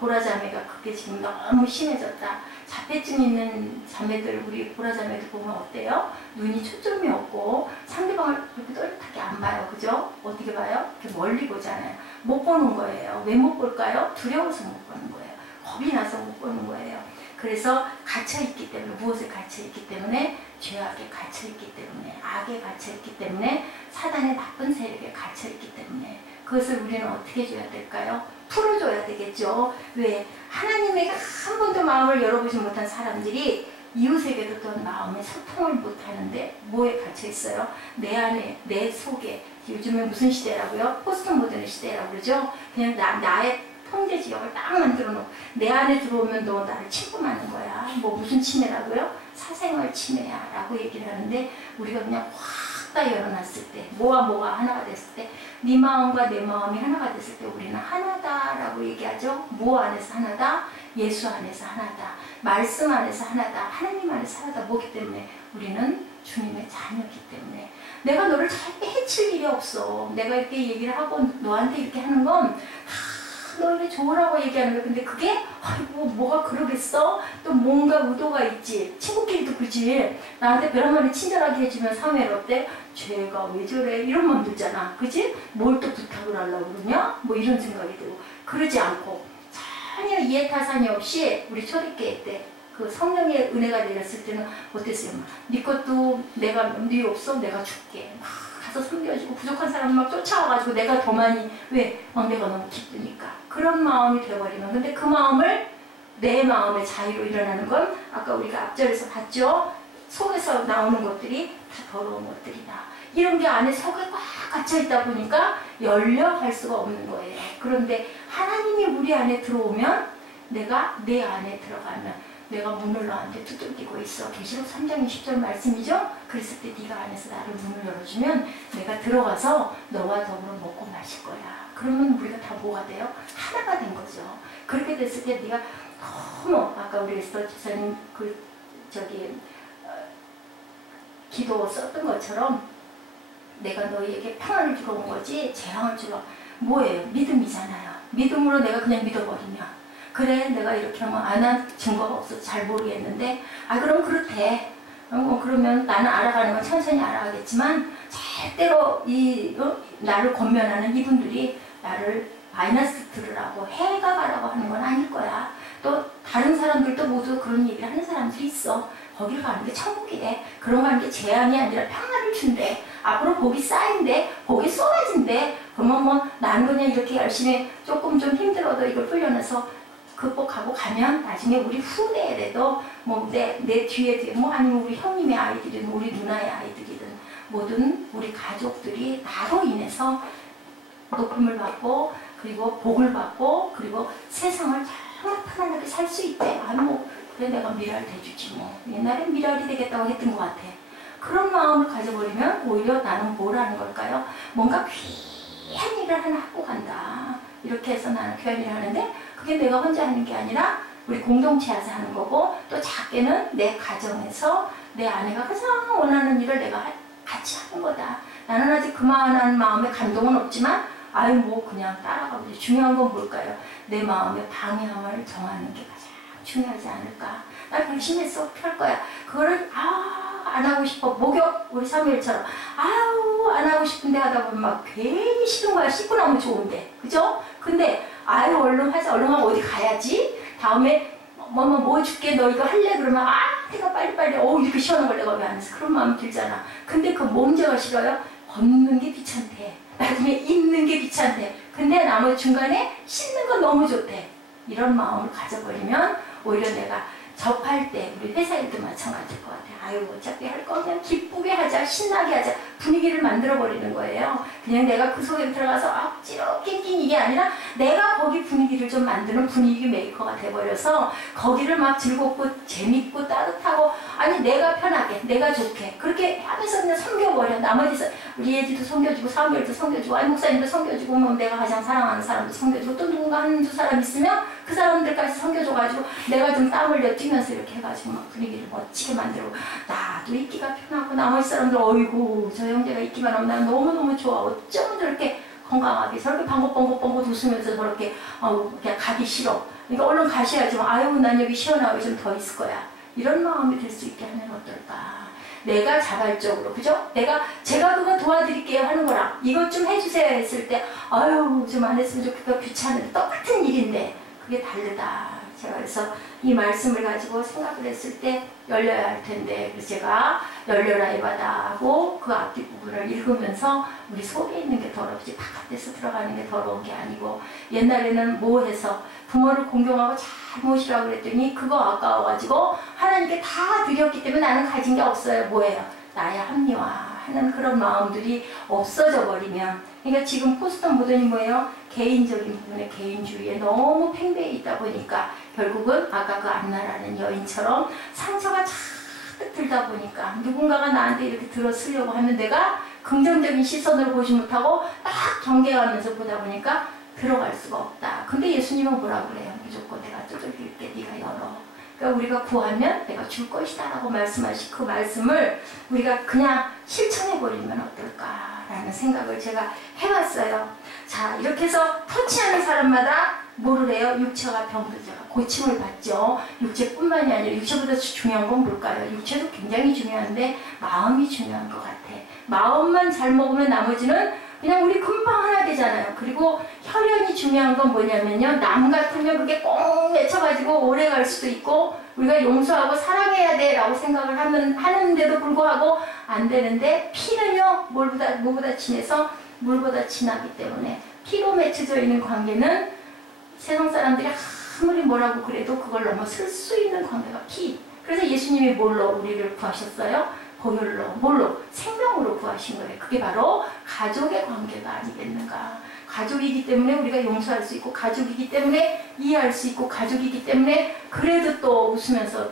보라자매가 그게 지금 너무 심해졌다. 자폐증 있는 자매들 우리 보라자매들 보면 어때요? 눈이 초점이 없고 상대방을 그렇게 또렷하게 안 봐요. 그죠? 어떻게 봐요? 이렇게 멀리 보잖아요. 못 보는 거예요. 왜 못 볼까요? 두려워서 못 보는 거예요. 겁이 나서 못 보는 거예요. 그래서 갇혀있기 때문에 무엇에 갇혀있기 때문에 죄악에 갇혀있기 때문에 악에 갇혀있기 때문에 사단의 나쁜 세력에 갇혀있기 때문에 그것을 우리는 어떻게 해줘야 될까요? 풀어줘야 되겠죠. 왜? 하나님에게 한 번도 마음을 열어보지 못한 사람들이 이웃에게도 또 마음의 소통을 못하는데 뭐에 갇혀있어요? 내 안에, 내 속에. 요즘에 무슨 시대라고요? 포스트 모던 시대라고 그러죠? 그냥 나의 통제 지역을 딱 만들어 놓고 내 안에 들어오면 너 나를 침범하는 거야. 뭐 무슨 침해라고요? 사생활 침해야 라고 얘기를 하는데 우리가 그냥 확 다 열어놨을 때 뭐가 하나가 됐을 때 네 마음과 내 마음이 하나가 됐을 때 우리는 하나다라고 얘기하죠. 뭐 안에서 하나다? 예수 안에서 하나다. 말씀 안에서 하나다. 하나님 안에서 하나다. 뭐기 때문에? 우리는 주님의 자녀이기 때문에 내가 너를 절대 해칠 일이 없어. 내가 이렇게 얘기를 하고 너한테 이렇게 하는 건 너에게 좋으라고 얘기하는 거야. 근데 그게 아이고 뭐가 그러겠어? 또 뭔가 의도가 있지. 친구끼리도 그렇지. 나한테 별 한마디 친절하게 해주면 사회를 어때? 쟤가 왜 저래? 이런 마음 들잖아. 그치? 뭘 또 부탁을 하려고 그러냐? 뭐 이런 생각이 들고 그러지 않고 전혀 이해타산이 없이 우리 초대교회 때 그 성령의 은혜가 내렸을 때는 어땠어요? 네 것도 내가 네 없어? 내가 줄게. 막 가서 섬겨주고 부족한 사람 막 쫓아와가지고 내가 더 많이 왜? 내가 너무 기쁘니까 그런 마음이 되어버리면 근데 그 마음을 내 마음의 자유로 일어나는 건 아까 우리가 앞절에서 봤죠? 속에서 나오는 것들이 다 더러운 것들이다. 이런 게 안에 속에 꽉 갇혀있다 보니까 열려갈 수가 없는 거예요. 그런데 하나님이 우리 안에 들어오면 내가 내 안에 들어가면 내가 문을 너한테 두들기고 있어. 계시록 3장 20절 말씀이죠? 그랬을 때 네가 안에서 나를 문을 열어주면 내가 들어가서 너와 더불어 먹고 마실 거야. 그러면 우리가 다 뭐가 돼요? 하나가 된 거죠. 그렇게 됐을 때 네가 너무 아까 우리 에스더 집사님 기도 썼던 것처럼 내가 너희에게 평안을 주러 온 거지 재앙을 주러 뭐예요? 믿음이잖아요. 믿음으로 내가 그냥 믿어버리면 그래 내가 이렇게 하면 안 한 증거가 없어서 잘 모르겠는데 그럼 그렇대. 그러면 나는 알아가는 건 천천히 알아가겠지만 절대로 나를 권면하는 이분들이 나를 마이너스 들으라고 해가 가라고 하는 건 아닐 거야. 또 다른 사람들도 모두 그런 얘기를 하는 사람들이 있어. 거기를 가는 게 천국이래. 그런 가는 게 재앙이 아니라 평안을 준대. 앞으로 복이 쌓인대. 복이 쏟아진대. 그러면 뭐 나는 그냥 이렇게 열심히 조금 좀 힘들어도 이걸 풀려내서 극복하고 가면 나중에 우리 후대에라도 뭐 내 뒤에 뭐 아니면 우리 형님의 아이들이든 우리 누나의 아이들이든 모든 우리 가족들이 나로 인해서 높임을 받고 그리고 복을 받고 그리고 세상을 정말 편안하게 살 수 있대. 그래 내가 미랄 돼주지 뭐. 옛날엔 미랄이 되겠다고 했던 것 같아. 그런 마음을 가져버리면 오히려 나는 뭘 하는 걸까요? 뭔가 귀한 일을 하나 하고 간다. 이렇게 해서 나는 귀한 일을 하는데 그게 내가 혼자 하는 게 아니라 우리 공동체에서 하는 거고 또 작게는 내 가정에서 내 아내가 가장 원하는 일을 내가 같이 하는 거다. 나는 아직 그만한 마음에 감동은 없지만 뭐 그냥 따라가보지. 중요한 건 뭘까요? 내 마음의 방향을 정하는 게 가장 중요하지 않을까. 나 결심했어. 어떻게 할 거야. 그거를 안 하고 싶어. 목욕 우리 사무엘처럼 아우 안 하고 싶은데 하다 보면 막 괜히 싫은 거야. 씻고 나면 좋은데, 그죠? 근데 아유 얼른 하자, 얼른 하고 어디 가야지. 다음에 뭐 줄게, 너 이거 할래? 그러면 내가 빨리빨리 이렇게 시원한 걸 내가 왜 안 해서 그런 마음 들잖아. 근데 그 뭔지가 싫어요? 걷는 게 귀찮대. 나중에 입는 게 귀찮대. 근데 나머지 중간에 씻는 건 너무 좋대. 이런 마음을 가져버리면 오히려 내가 접할 때 우리 회사 일도 마찬가지일 것 같아요. 아유 어차피 할 거면 기쁘게 하자, 신나게 하자, 분위기를 만들어버리는 거예요. 그냥 내가 그 속에 들어가서 억지로 낑낑 이게 아니라 내가 거기 분위기를 좀 만드는 분위기 메이커가 돼버려서 거기를 막 즐겁고 재밌고 따뜻하고, 아니 내가 편하게 내가 좋게 그렇게 하면서 그냥 섬겨버려. 나머지 우리 예지도 섬겨주고 사무엘도 섬겨주고 목사님도 섬겨주고 뭐 내가 가장 사랑하는 사람도 섬겨주고 또 누군가 한두 사람 있으면 그 사람들까지 섬겨줘가지고 내가 좀 땀 흘려 뛰면서 이렇게 해가지고 막 분위기를 멋지게 만들고 나도 있기가 편하고 나머지 사람들 어이구 저 형제가 있기만 하면 난 너무너무 좋아. 어쩌면 저렇게 건강하게 저렇게 방긋방긋 웃으면서 저렇게 그냥 가기 싫어. 그러니까 얼른 가셔야지만 아유 난 여기 시원하고 좀 더 있을 거야. 이런 마음이 들 수 있게 하면 어떨까. 내가 자발적으로, 그죠? 제가 그거 도와드릴게요 하는 거랑 이것 좀 해주세요 했을 때 아유 좀 안 했으면 좋겠다, 귀찮은데 똑같은 일인데 그게 다르다. 제가 그래서 이 말씀을 가지고 생각을 했을 때 열려야 할 텐데, 그래서 제가 열려라 이 바다 하고 그 앞뒤 부분을 읽으면서 우리 속에 있는 게 더럽지 바깥에서 들어가는 게 더러운 게 아니고, 옛날에는 뭐 해서 부모를 공경하고 잘 모시라고 그랬더니 그거 아까워가지고 하나님께 다 드렸기 때문에 나는 가진 게 없어요. 뭐예요? 나의 합리화하는 그런 마음들이 없어져 버리면, 그러니까 지금 포스터 모델이 뭐예요? 개인적인 부분에 개인주의에 너무 팽배해 있다 보니까 결국은 아까 그 안나라는 여인처럼 상처가 잔뜩 들다 보니까 누군가가 나한테 이렇게 들어쓰려고 하면 내가 긍정적인 시선으로 보지 못하고 딱 경계하면서 보다 보니까 들어갈 수가 없다. 근데 예수님은 뭐라 그래요? 무조건 내가 두들길게, 네가 열어. 그러니까 우리가 구하면 내가 줄 것이다 라고 말씀하신 그 말씀을 우리가 그냥 실천해버리면 어떨까라는 생각을 제가 해봤어요. 자, 이렇게 해서 터치하는 사람마다 뭐를 해요? 육체가 병들다가 고침을 받죠. 육체뿐만이 아니라 육체보다 중요한 건 뭘까요? 육체도 굉장히 중요한데 마음이 중요한 것 같아. 마음만 잘 먹으면 나머지는 그냥 우리 금방 하나 되잖아요. 그리고 혈연이 중요한 건 뭐냐면요, 남 같으면 그게 꼭 맺혀가지고 오래 갈 수도 있고 우리가 용서하고 사랑해야 돼 라고 생각을 하는데도 불구하고 안 되는데, 피는요 뭐보다 진해서 물보다 진하기 때문에 피로 맺혀져 있는 관계는 세상 사람들이 아무리 뭐라고 그래도 그걸 넘어설 수 있는 관계가 피. 그래서 예수님이 뭘로 우리를 구하셨어요? 보혈로, 뭘로? 생명으로 구하신 거예요. 그게 바로 가족의 관계가 아니겠는가. 가족이기 때문에 우리가 용서할 수 있고, 가족이기 때문에 이해할 수 있고, 가족이기 때문에 그래도 또 웃으면서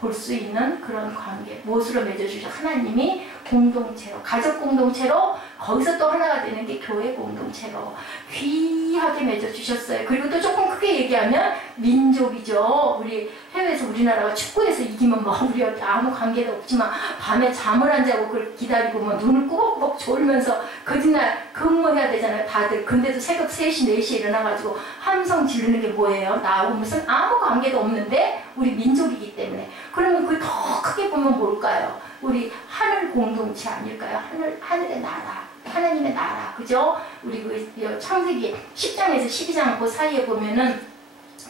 볼 수 있는 그런 관계. 무엇으로 맺어주셔? 하나님이 공동체로, 가족 공동체로, 거기서 또 하나가 되는 게 교회 공동체로 귀하게 맺어주셨어요. 그리고 또 조금 크게 얘기하면 민족이죠. 우리 해외에서 우리나라가 축구에서 이기면 뭐 우리 아무 관계도 없지만 밤에 잠을 안 자고 그걸 기다리고 뭐 눈을 꾸벅꾸벅 졸면서 그 뒷날 근무해야 되잖아요, 다들. 근데도 새벽 3시, 4시에 일어나가지고 함성 지르는 게 뭐예요? 나하고 무슨 아무 관계도 없는데 우리 민족이기 때문에. 그러면 그 더 크게 보면 뭘까요? 우리 하늘 공동체 아닐까요? 하늘의 나라, 하나님의 나라, 그죠? 우리 그 창세기 10장에서 12장 그 사이에 보면은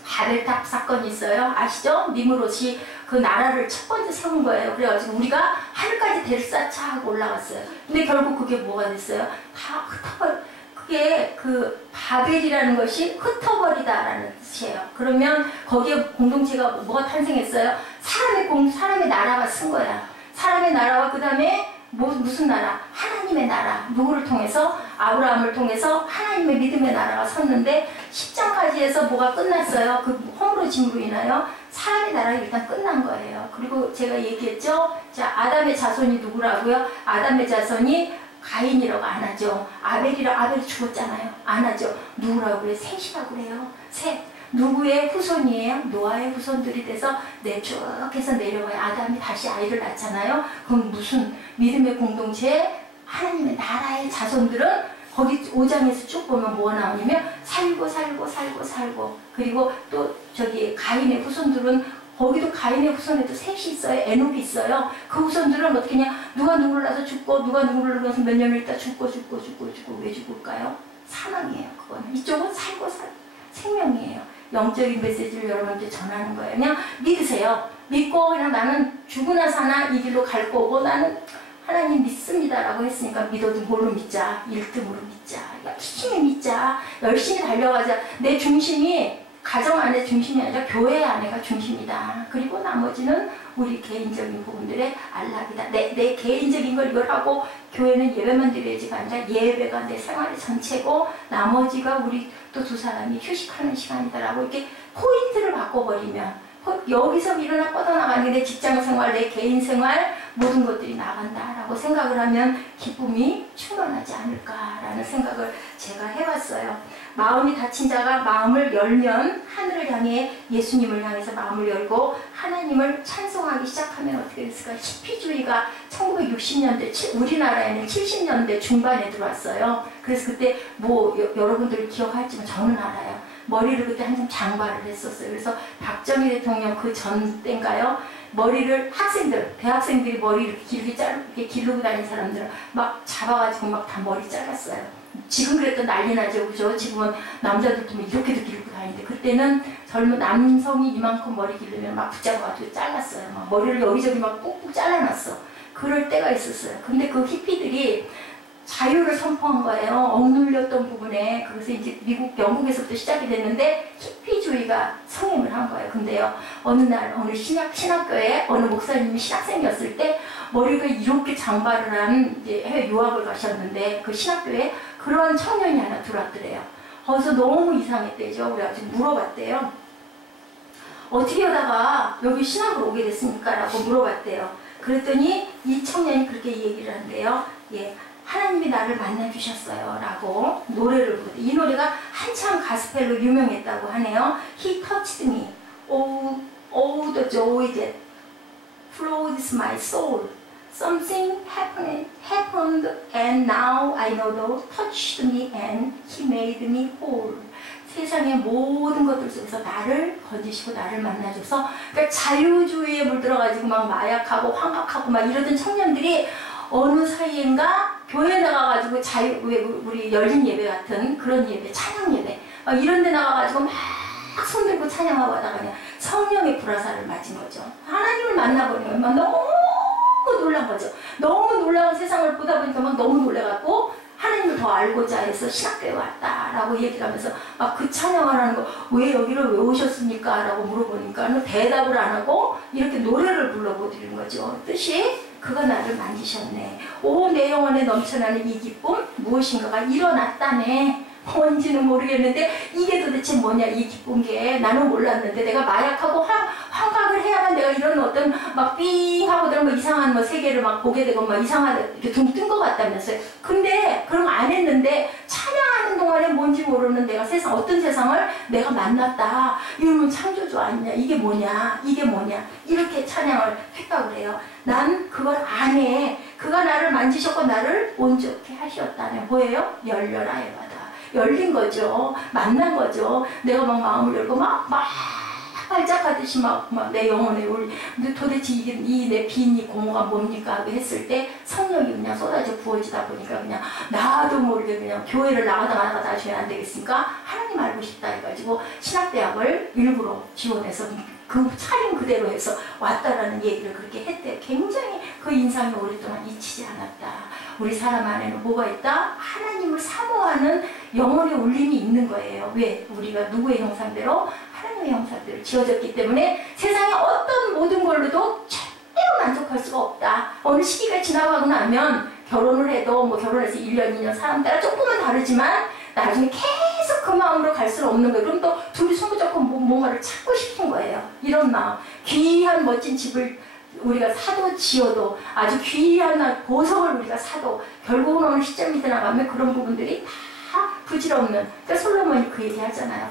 바벨탑 사건이 있어요. 아시죠? 니므롯이 그 나라를 첫 번째 세운 거예요. 그래가지고 우리가 하늘까지 들싸차 하고 올라갔어요. 근데 결국 그게 뭐가 됐어요? 다 흩어버려. 그게 그 바벨이라는 것이 흩어버리다라는 뜻이에요. 그러면 거기에 공동체가 뭐가 탄생했어요? 사람의 나라가 쓴 거야. 사람의 나라와 그 다음에 무슨 나라? 하나님의 나라. 누구를 통해서? 아브라함을 통해서 하나님의 믿음의 나라가 섰는데 10장까지 해서 뭐가 끝났어요? 그 허물어짐으로 인하여 사람의 나라가 일단 끝난 거예요. 그리고 제가 얘기했죠? 자, 아담의 자손이 누구라고요? 아담의 자손이 가인이라고 안 하죠. 아벨이 죽었잖아요. 안 하죠. 누구라고 그래요? 셋이라고 그래요. 셋. 누구의 후손이에요? 노아의 후손들이 돼서 쭉 해서 내려가요. 아담이 다시 아이를 낳잖아요. 그럼 무슨 믿음의 공동체에 하나님의 나라의 자손들은 거기 5장에서 쭉 보면 뭐 나오냐면 살고 그리고 또 저기 가인의 후손들은 거기도 가인의 후손에도 셋이 있어요. 에녹이 있어요. 그 후손들은 어떻게 냐 누가 누구를 낳아서 죽고 누가 누구를 낳아서 몇 년을 있다 죽고 왜 죽을까요? 사망이에요. 그거는. 이쪽은 살고 생명이에요. 영적인 메시지를 여러분한테 전하는 거예요. 그냥 믿으세요. 믿고 그냥 나는 죽으나 사나 이 길로 갈 거고 나는 하나님 믿습니다라고 했으니까 믿어도 뭘로 믿자? 1등으로 믿자. 열심히 믿자. 열심히 달려가자. 내 중심이 가정 안에 중심이 아니라 교회 안에가 중심이다. 그리고 나머지는 우리 개인적인 부분들의 안락이다. 내 개인적인 걸 이걸 하고 교회는 예배만 드려야지가 아니라 예배가 내 생활의 전체고 나머지가 우리 또 두 사람이 휴식하는 시간이다라고 이렇게 포인트를 바꿔버리면 여기서 일어나 뻗어나가는 게 내 직장생활, 내 개인생활 모든 것들이 나간다라고 생각을 하면 기쁨이 충만하지 않을까라는 생각을 제가 해봤어요. 마음이 닫힌 자가 마음을 열면 하늘을 향해 예수님을 향해서 마음을 열고 하나님을 찬송하기 시작하면 어떻게 됐을까? 히피주의가 1960년대, 우리나라에는 70년대 중반에 들어왔어요. 그래서 그때 여러분들 기억할지만 저는 알아요. 머리를 그때 한참 장발을 했었어요. 그래서 박정희 대통령 그 전 때인가요? 머리를 대학생들이 머리 이렇게 기르고 다니는 사람들은 막 잡아가지고 막 다 머리 잘랐어요. 지금 그랬던 난리 나죠. 그죠? 지금은 남자들도 이렇게도 기르고 다니는데 그때는 젊은 남성이 이만큼 머리 기르면 막 붙잡아가지고 잘랐어요. 막 머리를 여기저기 막 꾹꾹 잘라놨어. 그럴 때가 있었어요. 근데 그 히피들이 자유를 선포한 거예요. 억눌렸던 부분에. 그래서 이제 영국에서부터 시작이 됐는데 히피주의가 성행을 한 거예요. 근데요, 어느 날 어느 신학교에 어느 목사님이 신학생이었을 때 머리가 이렇게 장발을 한 이제 해외 유학을 가셨는데 그 신학교에 그런 청년이 하나 들어왔더래요. 거기서 너무 이상했대죠. 그래가지고 물어봤대요. 어떻게 하다가 여기 신학으로 오게 됐습니까? 라고 물어봤대요. 그랬더니 이 청년이 그렇게 얘기를 한대요. 예. 하나님이 나를 만나주셨어요 라고 노래를 부르대. 이 노래가 한참 가스펠로 유명했다고 하네요. He touched me. Oh the joy that flows my soul. Something happened and now I know the touched me and He made me whole. 세상의 모든 것들 속에서 나를 건지시고 나를 만나줘서 그러니까 자유주의에 물들어가지고 막 마약하고 환각하고 막 이러던 청년들이 어느 사이인가 교회 나가가지고 우리 열린 예배 같은 그런 예배, 찬양 예배 이런 데 나가가지고 막 손들고 찬양하고 하다가 그냥 성령의 불화살을 맞은 거죠. 하나님을 만나버리면 막 너무 놀란 거죠. 너무 놀라운 세상을 보다 보니까 막 너무 놀래갖고 하나님을 더 알고자 해서 신학교에 왔다라고 얘기를 하면서 막 그 찬양을 하는 거 왜 여기를 왜 오셨습니까? 라고 물어보니까 대답을 안 하고 이렇게 노래를 불러보드리는 거죠. 뜻이 그가 나를 만지셨네. 오, 내 영혼에 넘쳐나는 이 기쁨 무엇인가가 일어났다네. 뭔지는 모르겠는데 이게 도대체 뭐냐 이 기쁜 게 나는 몰랐는데 내가 마약하고 환각을 해야만 내가 이런 어떤 막 삥 하고 들은 뭐 이상한 뭐 세계를 막 보게 되고 막 이상하다 이렇게 둥 뜬 것 같다면서요. 근데 그런 거 안 했는데 찬양하는 동안에 뭔지 모르는 내가 어떤 세상을 내가 만났다. 이러면 창조주 아니냐 이게 뭐냐 이렇게 찬양을 했다고 그래요. 난 그걸 안 해. 그가 나를 만지셨고 나를 온전케 하셨다네. 뭐예요? 열려라 해봐다. 열린 거죠. 만난 거죠. 내가 막 마음을 열고 막 활짝하듯이 막 내 영혼에 도대체 이 내 빈 이 공허가 뭡니까? 하고 했을 때 성령이 그냥 쏟아져 부어지다 보니까 그냥 나도 모르게 그냥 교회를 나가다 하시면 안 되겠습니까? 하나님 알고 싶다 해가지고 신학대학을 일부러 지원해서 그 차림 그대로 해서 왔다라는 얘기를 그렇게 했대요. 굉장히 그 인상이 오랫동안 잊히지 않았다. 우리 사람 안에는 뭐가 있다? 하나님을 사모하는 영혼의 울림이 있는 거예요. 왜? 우리가 누구의 형상대로? 하나님의 형상대로 지어졌기 때문에 세상의 어떤 모든 걸로도 절대로 만족할 수가 없다. 어느 시기가 지나가고 나면 결혼을 해도 뭐 결혼해서 1년, 2년 사람 따라 조금은 다르지만 나중에 계속 그 마음으로 갈 수는 없는 거예요. 그럼 또 둘이 손붙잡고 뭔가를 찾고 싶은 거예요. 이런 마음. 귀한 멋진 집을 우리가 사도 지어도 아주 귀한 보석을 우리가 사도 결국은 어느 시점이 지나가면 그런 부분들이 다 부질없는. 그러니까 솔로몬이 그 얘기 하잖아요.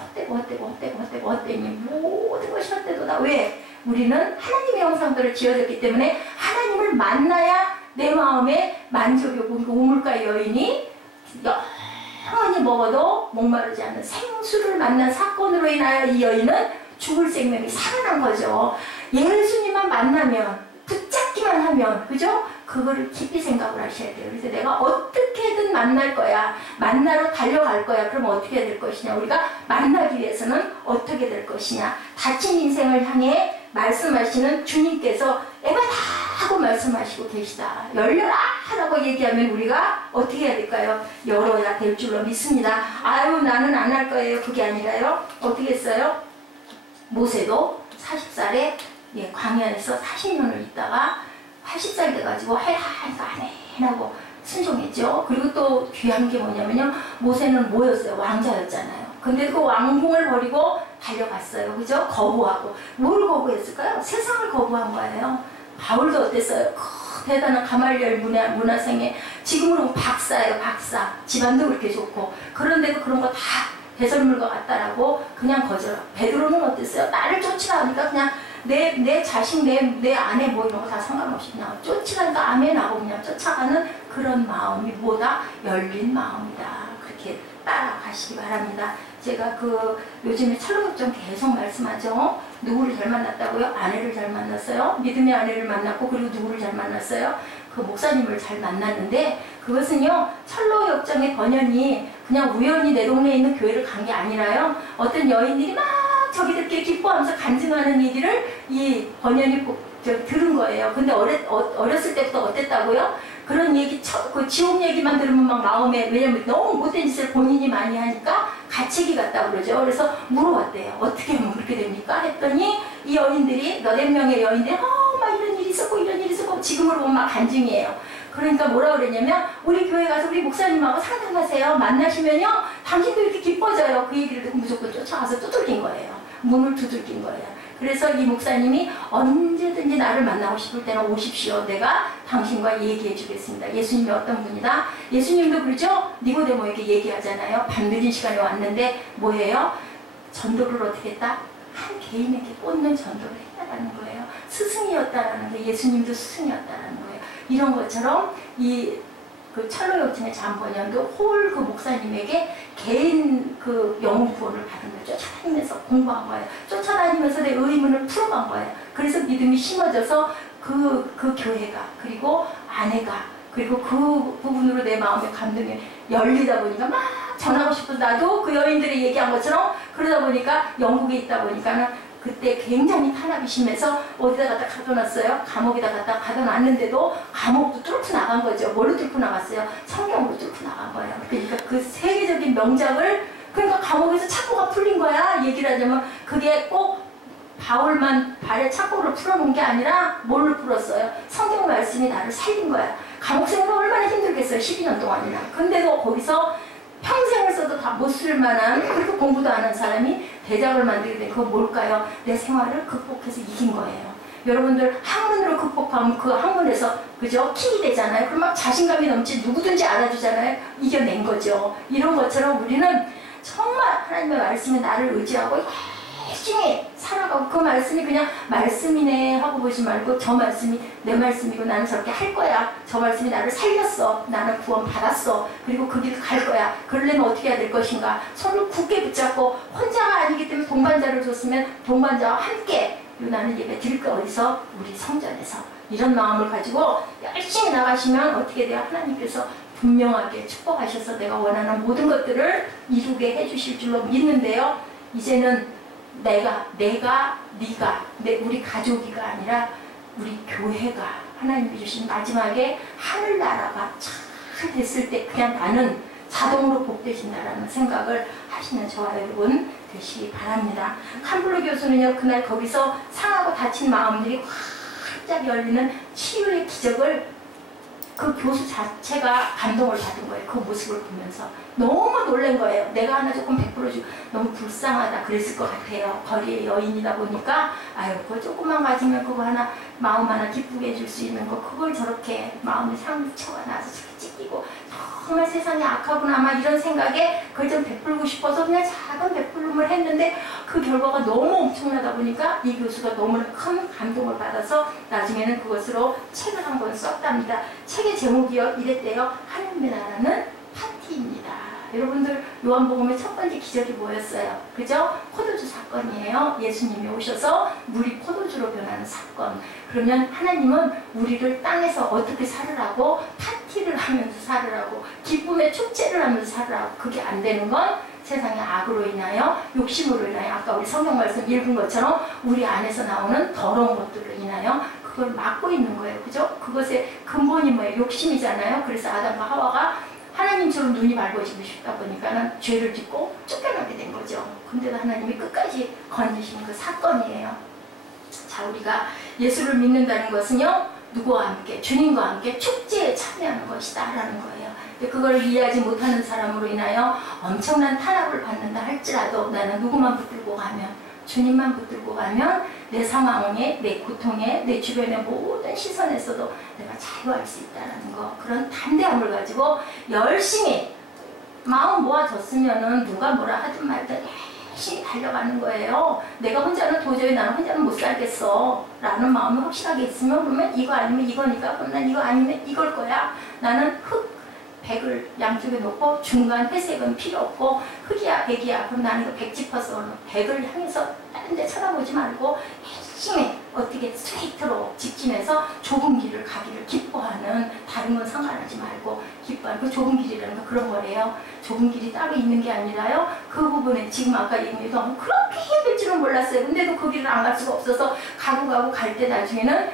헛되니 모든 것이 헛되도다. 왜? 우리는 하나님의 형상대로 지어졌기 때문에 하나님을 만나야 내 마음에 만족이 오고 그 우물가 여인이 영원히 먹어도 목마르지 않는 생수를 만난 사건으로 인하여 이 여인은 죽을 생명이 살아난 거죠. 예수님만 만나면, 붙잡기만 하면, 그죠? 그거를 깊이 생각을 하셔야 돼요. 그래서 내가 어떻게든 만날 거야. 만나러 달려갈 거야. 그럼 어떻게 될 것이냐. 우리가 만나기 위해서는 어떻게 될 것이냐. 다친 인생을 향해 말씀하시는 주님께서 에바다 하고 말씀하시고 계시다. 열려라 라고 얘기하면 우리가 어떻게 해야 될까요? 열어야 될 줄로 믿습니다. 아유 나는 안 할 거예요. 그게 아니라요. 어떻게 했어요? 모세도 40살에 광야에서 40년을 있다가 80살 돼가지고 해라 해서 안 해 라고 순종했죠. 그리고 또 귀한 게 뭐냐면요. 모세는 뭐였어요? 왕자였잖아요. 근데 그 왕궁을 버리고 달려갔어요. 그죠? 거부하고. 뭘 거부했을까요? 세상을 거부한 거예요. 바울도 어땠어요? 대단한 가말리엘 문화생에 지금으로 박사예요. 박사. 집안도 그렇게 좋고. 그런데도 그런 거 다 배설물과 같다라고 그냥 거절하고. 베드로는 어땠어요? 나를 쫓으라니까 그냥 내 자식, 내 아내 뭐 이런 거 다 상관없이 그냥 쫓으라니까 아멘 하고 그냥 쫓아가는 그런 마음이 뭐다? 열린 마음이다. 그렇게 따라가시기 바랍니다. 제가 요즘에 찰로격정 계속 말씀하죠. 누구를 잘 만났다고요? 아내를 잘 만났어요. 믿음의 아내를 만났고 그리고 누구를 잘 만났어요? 그 목사님을 잘 만났는데 그것은요. 찰로역정의 번연이 그냥 우연히 내 동네에 있는 교회를 간 게 아니라요. 어떤 여인들이 막 저기들끼리 기뻐하면서 간증하는 얘기를 이 번연이 들은 거예요. 근데 어렸을 때부터 어땠다고요? 그런 얘기, 그 지옥 얘기만 들으면 막 마음에, 왜냐면 너무 못된 짓을 본인이 많이 하니까 가책이 같다고 그러죠. 그래서 물어봤대요. 어떻게 하면 그렇게 됩니까? 했더니 이 여인들이, 몇백 명의 여인들이, 막 이런 일이 있었고, 이런 일이 있었고, 지금으로 보면 막 간증이에요. 그러니까 뭐라 그랬냐면, 우리 교회 가서 우리 목사님하고 상담하세요. 만나시면요, 당신도 이렇게 기뻐져요. 그 얘기를 듣고 무조건 쫓아가서 두들긴 거예요. 문을 두들긴 거예요. 그래서 이 목사님이 언제든지 나를 만나고 싶을 때는 오십시오. 내가 당신과 얘기해 주겠습니다. 예수님이 어떤 분이다? 예수님도 그러죠? 니고데모에게 얘기하잖아요. 밤늦은 시간에 왔는데 뭐예요? 전도를 어떻게 했다? 한 개인에게 꽂는 전도를 했다라는 거예요. 스승이었다라는 거예요. 예수님도 스승이었다라는 거예요. 이런 것처럼 그 찰로역정의 잠번연도 홀 그 목사님에게 개인 그 영혼 구원을 받은 거예요. 쫓아다니면서 공부한 거예요. 쫓아다니면서 내 의문을 풀어간 거예요. 그래서 믿음이 심어져서 그 교회가 그리고 아내가 그리고 그 부분으로 내 마음의 감동이 열리다 보니까 막 전하고 싶어서 나도 그 여인들이 얘기한 것처럼 그러다 보니까 영국에 있다 보니까는 그때 굉장히 탄압이 심해서 어디다 갖다 가둬놨어요? 감옥에다 갖다 가둬놨는데도 감옥도 뚫고 나간 거죠. 뭘로 뚫고 나갔어요? 성경으로 뚫고 나간 거예요. 그러니까 그 세계적인 명작을 그러니까 감옥에서 착고가 풀린 거야. 얘기를 하자면 그게 꼭 바울만 발에 착고를 풀어놓은 게 아니라 뭘로 풀었어요? 성경 말씀이 나를 살린 거야. 감옥 생활은 얼마나 힘들겠어요. 12년 동안이나. 근데도 거기서 평생을 써도 다 못 쓸 만한 그렇게 공부도 안 한 사람이 대작을 만들게 된 그건 뭘까요? 내 생활을 극복해서 이긴 거예요. 여러분들 학문으로 극복하면 그 학문에서 그죠? 킹이 되잖아요. 그럼 막 자신감이 넘치 누구든지 알아주잖아요. 이겨낸 거죠. 이런 것처럼 우리는 정말 하나님의 말씀에 나를 의지하고 열심히 살아가고 그 말씀이 그냥 말씀이네 하고 보지 말고 저 말씀이 내 말씀이고 나는 저렇게 할 거야. 저 말씀이 나를 살렸어. 나는 구원 받았어. 그리고 그 길 갈 거야. 그러려면 어떻게 해야 될 것인가. 손을 굳게 붙잡고 혼자가 아니기 때문에 동반자를 줬으면 동반자와 함께 나는 예배 드릴 거 어디서? 우리 성전에서. 이런 마음을 가지고 열심히 나가시면 어떻게 돼요? 하나님께서 분명하게 축복하셔서 내가 원하는 모든 것들을 이루게 해주실 줄로 믿는데요. 이제는 네가, 우리 가족이가 아니라 우리 교회가 하나님이 주신 마지막에 하늘나라가 잘 됐을 때 그냥 나는 자동으로 복되신다라는 생각을 하시는 저와 여러분 되시기 바랍니다. 캄블로 교수는요, 그날 거기서 상하고 다친 마음들이 활짝 열리는 치유의 기적을 그 교수 자체가 감동을 받은 거예요. 그 모습을 보면서. 너무 놀란 거예요. 내가 하나 조금 베풀어주고 너무 불쌍하다 그랬을 것 같아요. 거리의 여인이다 보니까 아유 그거 조금만 가지면 그거 하나 마음 하나 기쁘게 해줄 수 있는 거 그걸 저렇게 마음이 상처가 나서 저렇게 찢기고 정말 세상이 악하구나 아마 이런 생각에 그걸 좀 베풀고 싶어서 그냥 작은 베풀음을 했는데 그 결과가 너무 엄청나다 보니까 이 교수가 너무나 큰 감동을 받아서 나중에는 그것으로 책을 한 권 썼답니다. 책의 제목이요 이랬대요. 하나님의 나라는 파티입니다. 여러분들 요한복음의 첫 번째 기적이 뭐였어요? 그죠? 포도주 사건이에요. 예수님이 오셔서 물이 포도주로 변하는 사건. 그러면 하나님은 우리를 땅에서 어떻게 살으라고, 파티를 하면서 살으라고, 기쁨의 축제를 하면서 살으라고. 그게 안 되는 건 세상의 악으로 인하여, 욕심으로 인하여, 아까 우리 성경 말씀 읽은 것처럼 우리 안에서 나오는 더러운 것들로 인하여 그걸 막고 있는 거예요. 그죠? 그것의 근본이 뭐예요? 욕심이잖아요. 그래서 아담과 하와가 하나님처럼 눈이 밝아지고 싶다 보니까는 죄를 짓고 쫓겨나게 된 거죠. 근데도 하나님이 끝까지 건지신 그 사건이에요. 자, 우리가 예수를 믿는다는 것은요, 누구와 함께? 주님과 함께 축제에 참여하는 것이다 라는 거예요. 근데 그걸 이해하지 못하는 사람으로 인하여 엄청난 탄압을 받는다 할지라도 나는 누구만 붙들고 가면, 주님만 붙들고 가면 내 상황에, 내 고통에, 내 주변의 모든 시선에서도 내가 자유할 수 있다는 거, 그런 담대함을 가지고 열심히 마음 모아졌으면은 누가 뭐라 하든 말든 열심히 달려가는 거예요. 내가 혼자는 도저히, 나는 혼자는 못 살겠어 라는 마음이 확실하게 있으면, 그러면 이거 아니면 이거니까, 그럼 난 이거 아니면 이걸 거야. 나는 백을 양쪽에 놓고 중간 회색은 필요 없고, 흑이야 백이야, 그럼 나는 이거 백 짚어서 백을 향해서 다른 데 쳐다보지 말고 열심히 어떻게 스트레이트로 직진해서 좁은 길을 가기를 기뻐하는, 다른 건 상관하지 말고 기뻐하는 그 좁은 길이라는 거 그런 거래요. 좁은 길이 따로 있는 게 아니라요, 그 부분에 지금 아까 얘기했던 그렇게 힘들 줄은 몰랐어요. 근데도 그 길을 안 갈 수가 없어서 가고 갈 때 나중에는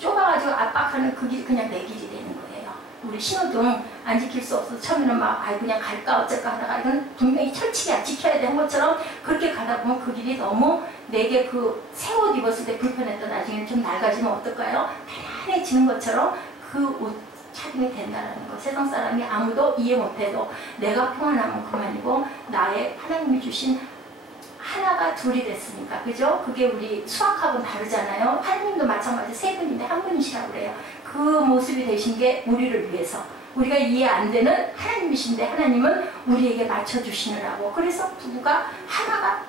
좁아가지고 압박하는 그 길이 그냥 내 길이 되는 거예요. 우리 신호등 안 지킬 수 없어서 처음에는 막 그냥 갈까 어쩔까 하다가 이건 분명히 철칙이야, 지켜야 되는 것처럼 그렇게 가다 보면 그 길이 너무 내게 그 새 옷 입었을 때 불편했던 나중에 좀 낡아지면 어떨까요? 편안해지는 것처럼 그 옷 차림이 된다는 거. 세상 사람이 아무도 이해 못해도 내가 평안하면 그만이고, 나의 하나님이 주신 하나가 둘이 됐으니까, 그죠? 그게 우리 수학하고는 다르잖아요. 하나님도 마찬가지 세 분인데 한 분이시라고 그래요. 그 모습이 되신 게 우리를 위해서, 우리가 이해 안 되는 하나님이신데 하나님은 우리에게 맞춰주시느라고. 그래서 부부가 하나가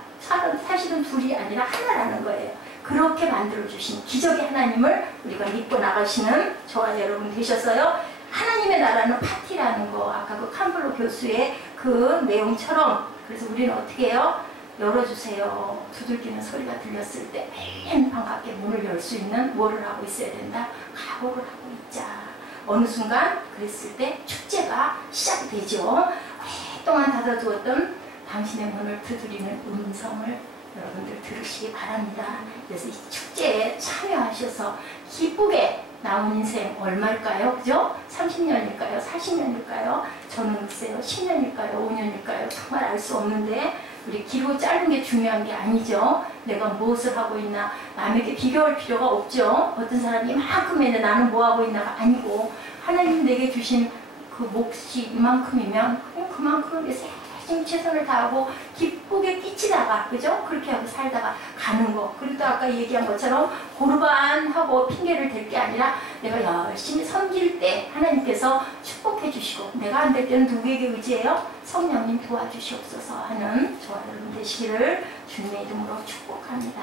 사실은 둘이 아니라 하나라는 거예요. 그렇게 만들어주신 기적의 하나님을 우리가 믿고 나가시는 저와 여러분 되셨어요. 하나님의 나라는 파티라는 거, 아까 그 캄블로 교수의 그 내용처럼. 그래서 우리는 어떻게 해요? 열어주세요. 두들기는 소리가 들렸을 때 맨 반갑게 문을 열 수 있는 뭐를 하고 있어야 된다? 각오를 하고 있자. 어느 순간 그랬을 때 축제가 시작이 되죠. 오랫동안 닫아두었던 당신의 문을 두드리는 음성을 여러분들 들으시기 바랍니다. 그래서 이 축제에 참여하셔서 기쁘게 나온 인생 얼마일까요? 그죠? 30년일까요? 40년일까요? 저는 글쎄요, 10년일까요? 5년일까요? 정말 알 수 없는데, 우리 길고 짧은 게 중요한 게 아니죠. 내가 무엇을 하고 있나, 남에게 비교할 필요가 없죠. 어떤 사람이 이만큼 했는데 나는 뭐 하고 있나가 아니고, 하나님 내게 주신 그 몫이 이만큼이면 그만큼을 위해서 열심히 최선을 다하고 기쁘게 끼치다가, 그죠? 그렇게 하고 살다가 가는 거. 그리고 아까 얘기한 것처럼 고르반하고 핑계를 댈 게 아니라 내가 열심히 섬길 때 하나님께서 축복해 주시고, 내가 안 될 때는 누구에게 의지해요? 성령님 도와주시옵소서 하는 저와 여러분 되시기를 주님의 이름으로 축복합니다.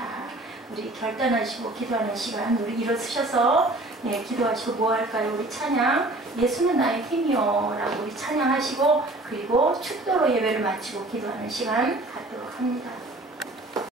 우리 결단하시고 기도하는 시간, 우리 일어서셔서 기도하시고 뭐 할까요? 우리 찬양, 예수는 나의 힘이요 라고 우리 찬양하시고, 그리고 축도로 예배를 마치고 기도하는 시간 갖도록 합니다.